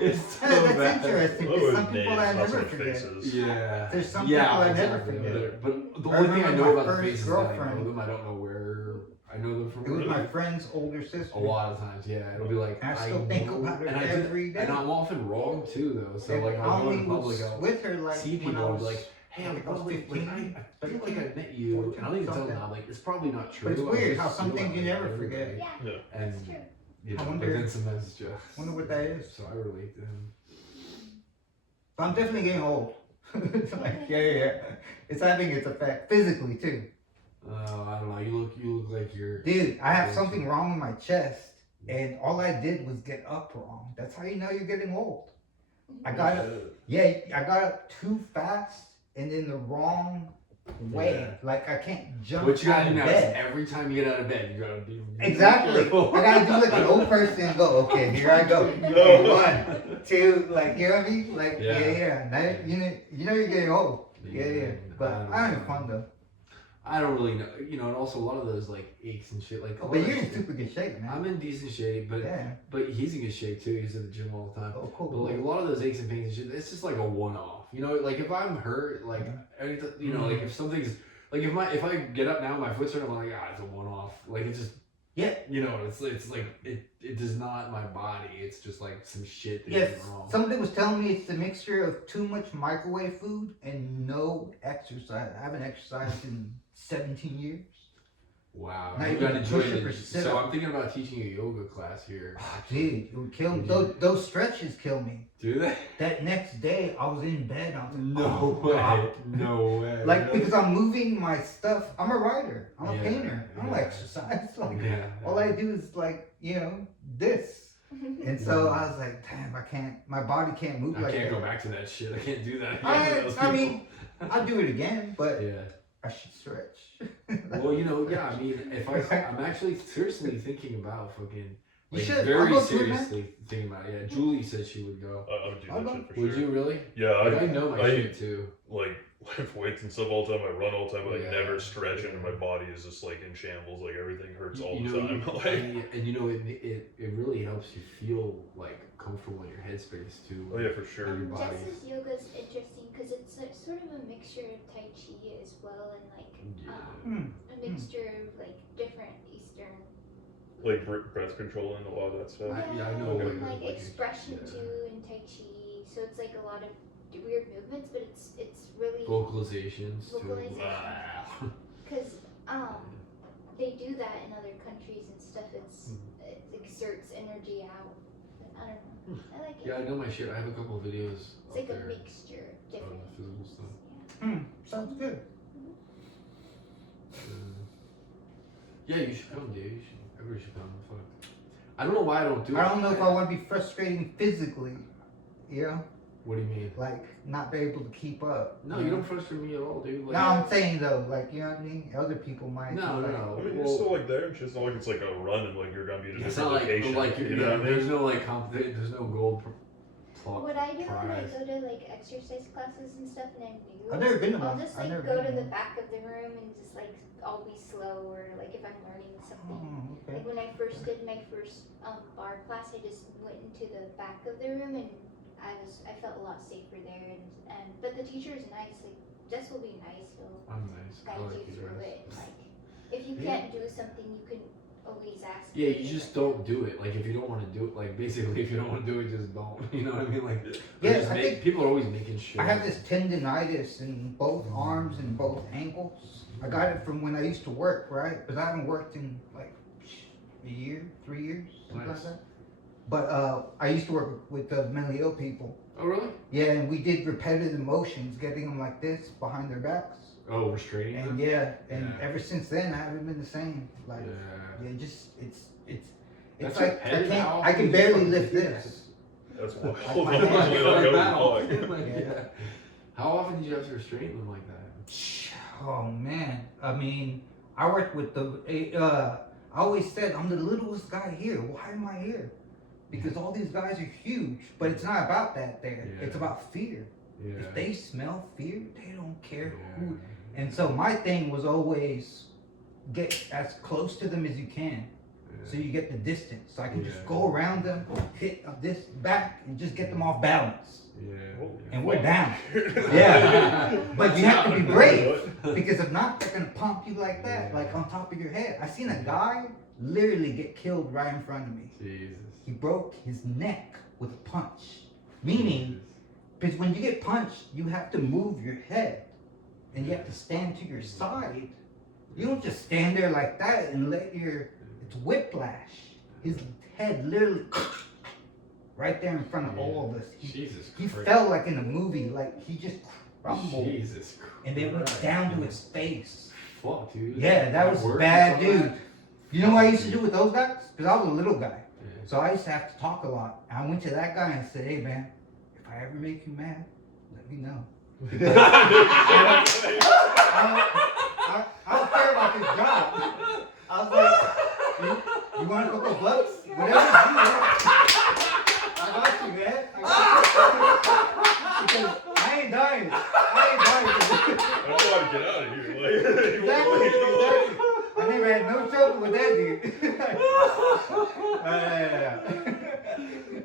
It's so Hey, that's bad. interesting. What There's were some people names, I not never so much forget. faces? Yeah. There's some Yeah, people I never exactly. forget. But the I only thing I remember know my about the first faces is that I know girlfriend. them. I don't know where. I know them from. It was where. my friend's older sister. A lot of times, yeah. It'll be like I still think know- about her and I every day. And I'm often wrong too, though. So And like I I'll go only in public, was I'll with her like see when people, I I'll was be like, hey, I'm like I was probably like 15, I feel like I met you, and I'll even tell them now, like it's probably not true. But it's I weird just how some feel things like you never I know forget. everybody. Yeah, Yeah. And that's true. you know, I but wonder- then sometimes it's just. wonder what that is. So I relate to him. But I'm definitely getting old. Like, yeah. It's having its effect physically too. I don't know. You look like you're. Dude, I have something wrong with my chest, and all I did was get up wrong. That's how you know you're getting old. I got up, I got up too fast and in the wrong way. Yeah. Like I can't jump What you gotta out do of now is bed. every time you get out of bed, you gotta be Exactly. careful. I gotta do like an old person and go, okay, here I go. No. 1, 2, like, you know what I mean? Like, Yeah. yeah. Now, you know you're getting old. Yeah. But I don't I'm know. having fun though. I don't really know, and also a lot of those like aches and shit. Like, all But that you're in shit- super good shape, man. I'm in decent shape, but Yeah. but he's in good shape too. He's in the gym all the time. Oh, cool. But like a lot of those aches and pains and shit, it's just like a one-off. You know, like if I'm hurt, like anything, you know, like if something's like if I get up now, my foot's hurt, I'm like, it's a one-off. Like it's just Yeah. You know, it's like it does not my body. It's just like some shit that Yes, is wrong. somebody was telling me it's the mixture of too much microwave food and no exercise. I haven't exercised in 17 years. Wow, Now you you gotta can join push it or it. sit So up. I'm thinking about teaching a yoga class here. Oh, dude, it would kill me. Would you- Those stretches kill me. Do they? That next day, I was in bed. I was like, No oh, way. God. No way. Like, Really? because I'm moving my stuff. I'm a writer. I'm a Yeah, painter. I don't yeah. exercise. Like, Yeah. all I do is, like, this. And so I was like, damn, I can't. My body can't move I like can't that. go back to that shit. I can't do that. again with those I people. mean, I'll do it again, but Yeah. I should stretch. Well, yeah. I mean, I'm actually seriously thinking about fucking. You Like, should. I'll very go to it, man. seriously thinking about it. Yeah, Julie said she would go. I would do I'll that go. shit for Would sure. you really? Yeah, Like, I know my I shit too. like lift weights and stuff all the time. I run all the time. But Yeah. I never stretch, and my body is just like in shambles. Like everything hurts all You the know, time. Like, and you know, it really helps you feel like comfortable in your headspace too. oh yeah, for sure. Your body. Jess's yoga is interesting because it's sort of a mixture of Tai Chi as well, and like a mixture of like different Eastern. Like breath control and a lot of that stuff. Yeah, I know. And like, like expression yeah. too in Tai Chi, so it's like a lot of weird movements, but it's really Vocalizations too. Vocalization. because they do that in other countries and stuff. It exerts energy out. I don't know. I like it. Yeah, I know my shit. I have a couple videos It's like up a there. mixture of different physical stuff. Yeah. Sounds good. Yeah, you should come, dude. Everybody should come. Fuck. I don't know why I don't do it. I don't know if I want to be frustrating physically, you know, What do you mean? like not be able to keep up. No, you don't frustrate me at all, dude. Like, No, I'm saying though, like, you know what I mean? Other people might. No, be no, like, no. I mean, you're Well, still like there. It's just not like it's like a run and like you're gonna be at a it's different not like, location. like you know what I mean? there's no like there's no gold plot. What I do when I prize. go to like exercise classes and stuff, and I'm new, I've never been to I'll one. just I've like never go been to the one. back of the room and just like I'll be slow, or like if I'm learning something. Oh, okay. Like when I first did my first bar class, I just went into the back of the room and I felt a lot safer there, and but the teacher is nice. Like Jess will be nice. He'll I'm nice. I guide like you you through guys. it. Like if you Yeah. can't do something, you can always ask. Yeah, me, you just like, don't do it. Like if you don't want to do it, like basically if you don't want to do it, just don't. You know what I mean? Like Yeah, just I think people are always making shit. I have this tendonitis in both arms and both ankles. I got it from when I used to work, right? Because I haven't worked in like a year, 3 years, something Nice. like that. But I used to work with mentally ill people. Oh really? Yeah, and we did repetitive motions, getting them like this behind their backs. Oh, restraining And them. yeah, and Yeah. ever since then I haven't been the same. Like, Yeah. yeah, just it's That's like repetitive. How I often can do you barely fucking lift do this. That's Like, wild. my Like, hand- Like holy that fuck. often? Like, Yeah. yeah. How often did you have to restrain them like that? Oh man, I mean, I worked with I always said I'm the littlest guy here. Why am I here? Because all these guys are huge, but it's not about that there. Yeah. It's about fear. Yeah. If they smell fear, they don't care Yeah. who. And so my thing was always get as close to them as you can, so you get the distance. So I can just Yeah. go around them, hit this back, and just get them off balance. Yeah. And we're down. Yeah. But you have to be brave. Because if not, they're gonna pump you like that, Yeah. like on top of your head. I seen a guy literally get killed right in front of me. Jesus. He broke his neck with a punch. Meaning, because when you get punched, you have to move your head. And you have to stand to your side. You don't just stand there like that and it's whiplash. His head literally right there in front of all of us. Jesus He Christ. felt like in a movie, like he just crumbled. Jesus Christ. And they went down to his face. Fuck, dude. Yeah, that was worked bad, or something? dude. You know what I used to do with those guys? Because I was a little guy. Yeah. So I used to have to talk a lot. And I went to that guy and said, hey man, if I ever make you mad, let me know. I don't care about this job. I was like, you want a couple of bucks? Whatever you want. I got you, man. Because I ain't dying. I don't know how to get out of here. Like, Exactly. I never had no trouble with that dude.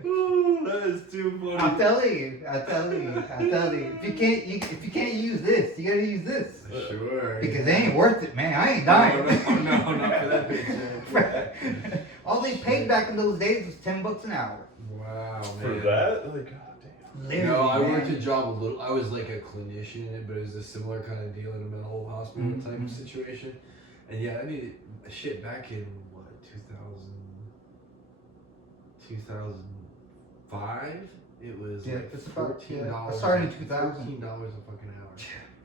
Ooh, that is too funny. I'm tell you. If you can't use this, you gotta use this. Sure. Because they ain't worth it, man. I ain't dying. No, not for that picture. All they paid back in those days was $10 an hour. Wow, man. For that, like, god damn. Literally, No, I man. worked a job a little. I was like a clinician, but it was a similar kind of deal in a mental hospital type Mhm. of situation. And yeah, I mean, shit, back in what 2005, it was Yeah, like it's about- $14. I started in 2000. $14 a fucking hour.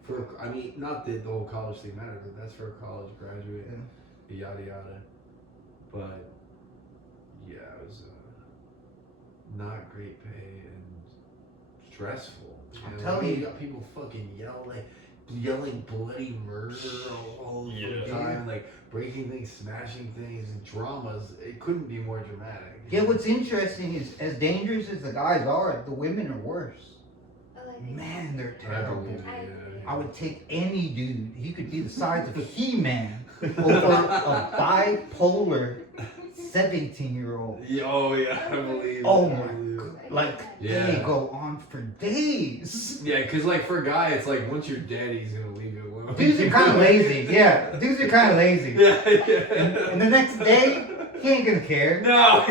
For I mean, not that the whole college thing mattered, but that's for a college graduate. Yada yada. But yeah, it was not great pay and stressful. I'm You know, telling you you. got people fucking yelling bloody murder all the Yeah. time, like breaking things, smashing things, and dramas. It couldn't be more dramatic. Yeah, what's interesting is as dangerous as the guys are, the women are worse. Oh, I think Man, they're I terrible. believe it, I yeah. agree. I would take any dude. He could be the size of He-Man over a bipolar 17-year-old. Yeah, oh yeah, I believe. Oh I my believe. god. Like, Yeah. they go on for days. Yeah, because like for a guy, it's like once you're dead, he's gonna leave you alone. Dudes are kind of lazy. Yeah, dudes are kind of lazy. Yeah, yeah. And the next day, he ain't gonna care. No.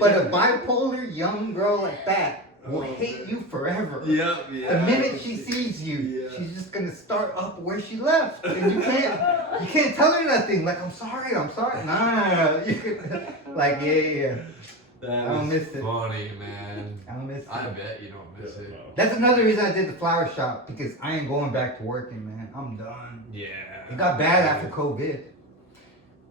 But a bipolar young girl like that will Oh, hate man. you forever. Yeah, yeah. The minute she sees you, Yeah. she's just gonna start up where she left, and you can't tell her nothing. Like, I'm sorry. Nah. You could, like, yeah. That I don't was miss it. funny, man. I don't miss it. I bet you don't miss it. That's another reason I did the flower shop, because I ain't going back to working, man. I'm done. Yeah. It got bad after COVID.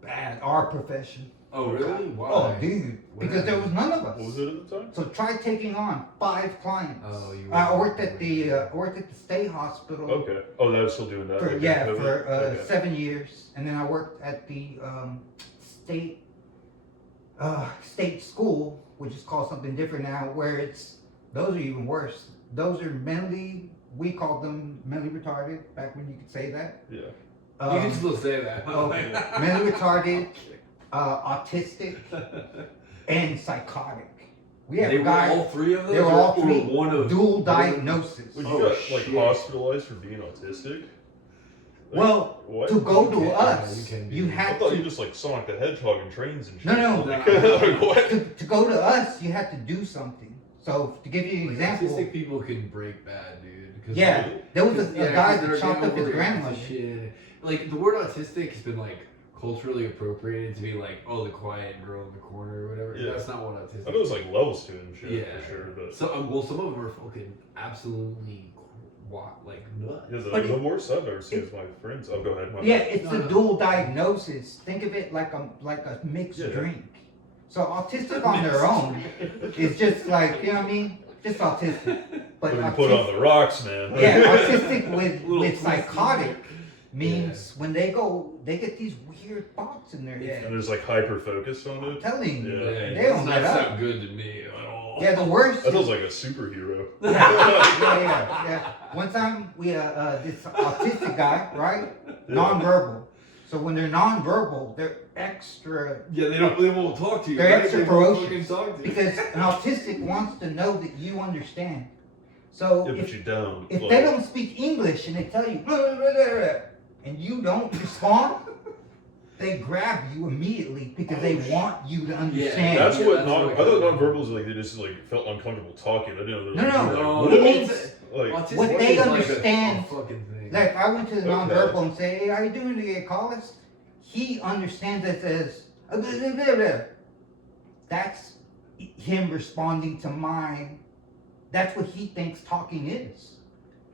Bad. Our profession. Oh really? Why? Oh, dude. Because there was none of us. What was it at the time? So try taking on 5 clients. Oh, you. I worked at the state hospital. Okay. Oh, that was still doing that. For, like, yeah, COVID? for Okay. 7 years, and then I worked at the state school, which is called something different now, where those are even worse. Those are we called them mentally retarded back when you could say that. Yeah. You can still say that. Oh, mentally retarded, autistic, and psychotic. We have They were guys all 3 of those. they were all or 3 one of dual diagnosis. Well, you Oh, got like shit. hospitalized for being autistic. Like, Well, what? to go You to can- us, yeah, you can you be. I had thought to you just like Sonic the Hedgehog in trains and shit. No. Like, No. like, what? to go to us, you had to do something. So to give you an example, Autistic people can break bad, dude. 'cause yeah, like- there was a Yeah, guy 'cause that they're chopped getting up his overreactive to grandmother. shit. Like the word autistic has been like culturally appropriated to be like, oh, the quiet girl in the corner or whatever. Yeah. That's not what autistic. I know there's like levels to it and shit Yeah. for sure, but So some of them are fucking absolutely like nuts. yeah, But the worst I've ever seen is my friends. Oh, go ahead. my Yeah, bad. it's No, a no. dual diagnosis. Think of it like a mixed Yeah. drink. So autistic on their own is just like, you know what I mean? Just autistic. But When you put on the rocks, man. yeah, autistic Little with twisty. psychotic means when they get these weird thoughts in their And head. there's like hyper focus on I'm it. telling you, Yeah. they It don't does let not up. sound good to me at all. Yeah, the worst. That was like a superhero. Yeah. One time we this autistic guy, right? Nonverbal. So when they're nonverbal, they're extra Yeah, they won't talk to you. They're right? extra They won't ferocious. fucking talk to you. because an autistic wants to know that you understand. So Yeah, but you don't. if like, they don't speak English and they tell you and you don't respond, they grab you immediately because they want you to understand. That's Yeah, what that's non. what I thought nonverbal was like they just like felt uncomfortable talking. I didn't know. No, no. Like, It what? means Like, Autistic what they is like understand- a fucking thing. Like if I went to the Okay. nonverbal and say, "Hey, how you doing today, Carlos?" He understands it as that's him responding to mine. That's what he thinks talking is.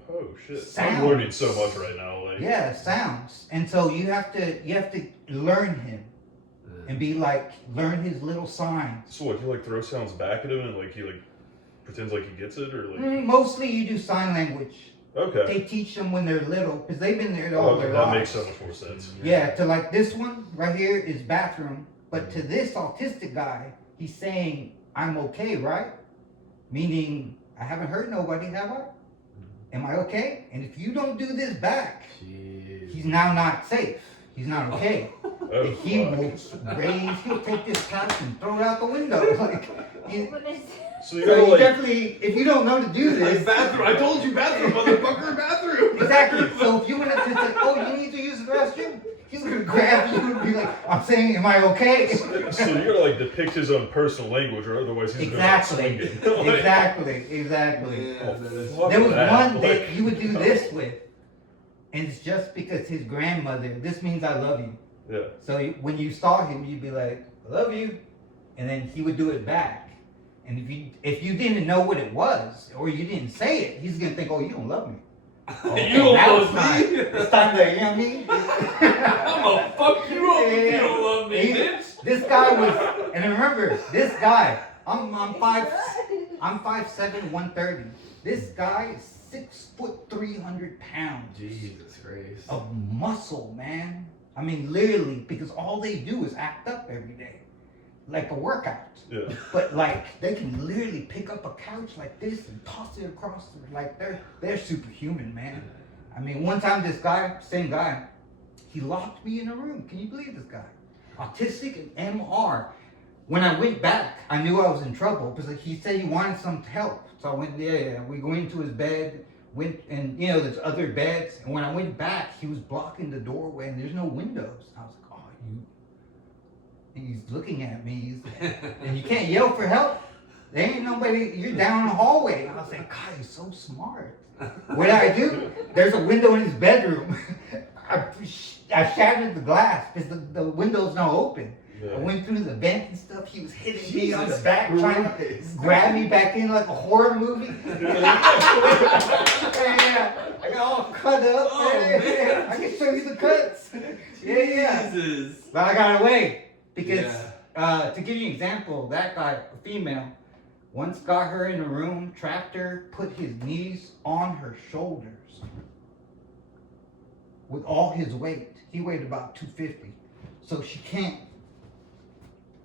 oh shit! Sounds. I'm learning so much right now. Like, Yeah, sounds. And so you have to learn him and be like learn his little signs. so what? You like throw sounds back at him and like he like pretends like he gets it or like. Mostly you do sign language. Okay. They teach them when they're little because they've been there Oh, all okay, their that lives. makes so much more sense. Yeah, to like this one right here is bathroom, but to this autistic guy, he's saying, "I'm okay, right?" Meaning, I haven't hurt nobody, have I? Am I okay? And if you don't do this back, Jeez. he's now not safe. He's not okay. And he will he'll take this couch and throw it out the window. Like, What is So you so gotta you like. definitely, if you don't know to do this, Bathroom. I told you bathroom, motherfucker, bathroom. exactly. So if you went up to say, oh, you need to use the restroom, he's gonna grab you and be like, I'm saying, am I okay? So you gotta like depict his own personal language, or otherwise he's Exactly. gonna start swinging. Exactly. Oh, fuck There was that. one Like- that you would do this with, and it's just because his grandmother. This means I love you. Yeah. So when you saw him, you'd be like, I love you, and then he would do it back. And if you didn't know what it was, or you didn't say it, he's gonna think, oh, you don't love me. Okay, You don't now love it's time. me. It's time to, you know what I mean? I'm gonna fuck you up if you don't love me, He- bitch. This guy was, and remember, this guy, I'm 5'7", 130. This guy is 6 foot 300 pounds Jesus Christ. of muscle, man. I mean, literally, because all they do is act up every day, like a workout. Yeah. But like, they can literally pick up a couch like this and toss it across. Like they're superhuman, man. I mean, one time this guy, same guy, he locked me in a room. Can you believe this guy? Autistic and MR. When I went back, I knew I was in trouble because he said he wanted some help. So I went, yeah. We go into his bed, and there's other beds. And when I went back, he was blocking the doorway and there's no windows. I was like, oh, and he's looking at me. He's like, and you can't yell for help. There ain't nobody. You're down the hallway. And I was like, God, he's so smart. What did I do? There's a window in his bedroom. I shattered the glass because the window's now open. I went through the vent and stuff. He was hitting me on the back, trying to grab me back in like a horror movie. Yeah, I got all cut up. Oh, man. I can show you the cuts. Yeah. Jesus. But I got away because, Yeah. to give you an example, that guy, a female, once got her in a room, trapped her, put his knees on her shoulders with all his weight. He weighed about 250, so she can't.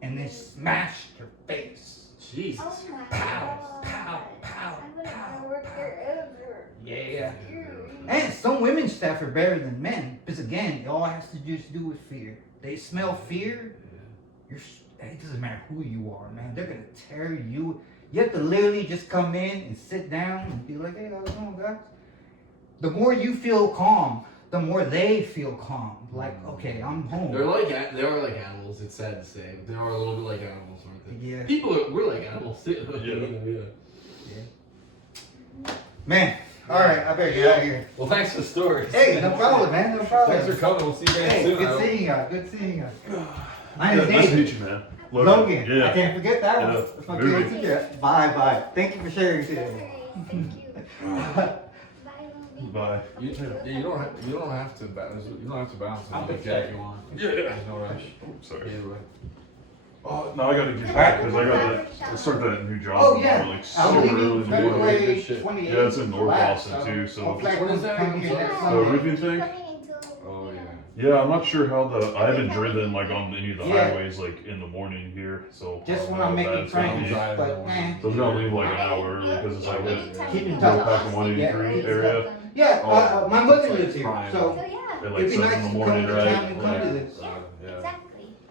And then smashed her face. Jesus. Oh my Pow, god. pow, pow, I wouldn't pow, want to work there ever. Yeah. Ew. And some women's staff are better than men because again, it all has to just do with fear. They smell fear. It doesn't matter who you are, man. They're gonna tear you. You have to literally just come in and sit down and be like, hey, how's it going, guys? The more you feel calm, the more they feel calm. Like, okay, I'm home. They are like animals. It's sad to say, but they are a little bit like animals, aren't they? Yeah. We're like animals too. Yeah. Man, all right, I better get out of here. Well, thanks for the stories. Hey, no problem, man. No problem. Thanks for coming. We'll see you guys Hey, soon. I good hope. seeing you. Good seeing you. My Yeah, name's nice to David. meet you, man. Logan. I Yeah. can't forget that one. Yeah. That's my Very favorite teacher. Bye. Thank you for sharing today. Alright, thank you. Bye, Logan. Bye. You don't have to balance. You don't have to balance it. I'll Like be that if you want. Yeah. There's no rush. Oh, sorry. Either way. Oh, no, I gotta get back because I start that new job. Oh, yeah. Like I'm super leaving early in the morning. February Good shit. 28th. Yeah, it's in North Last, Boston too, so- hopefully I What can is that? come here next Yeah. The Sunday. roofing thing? Coming until Oh yeah. Yeah, I'm not sure how I haven't driven like on any of the Yeah. highways like in the morning here, so. Just when I I'm don't know making if that's gonna friends, be- but man. So I was gonna leave like an hour early because it's like a Keep in go touch. back to 183 area Yeah, Oh, my mother lives here, fine. so So yeah, at it'd like be 7 nice in the to come morning, to right? town and come to Like, this. Yeah. exactly.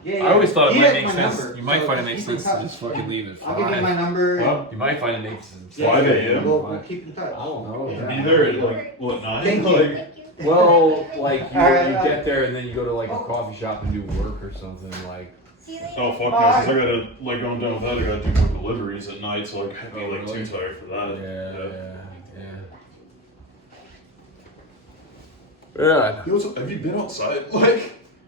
Yeah, I always thought it he might has make my sense. number, You might so find it makes keep in sense to touch. just fucking leave at I'll give you my 5. number. Huh? You might find it makes sense. 5 a.m. We'll keep in touch. I don't know. Yeah. Be there at like what 9? Thank you. Like, Thank you. Well, like you Alright, get there and then you go to like a coffee shop and do work or something like. See you later. oh fuck no, 'cause I gotta like going down with that. I gotta do more deliveries at night, so like I'd be Oh, like really? too tired for that. Yeah. Yo, so have you been outside? Like,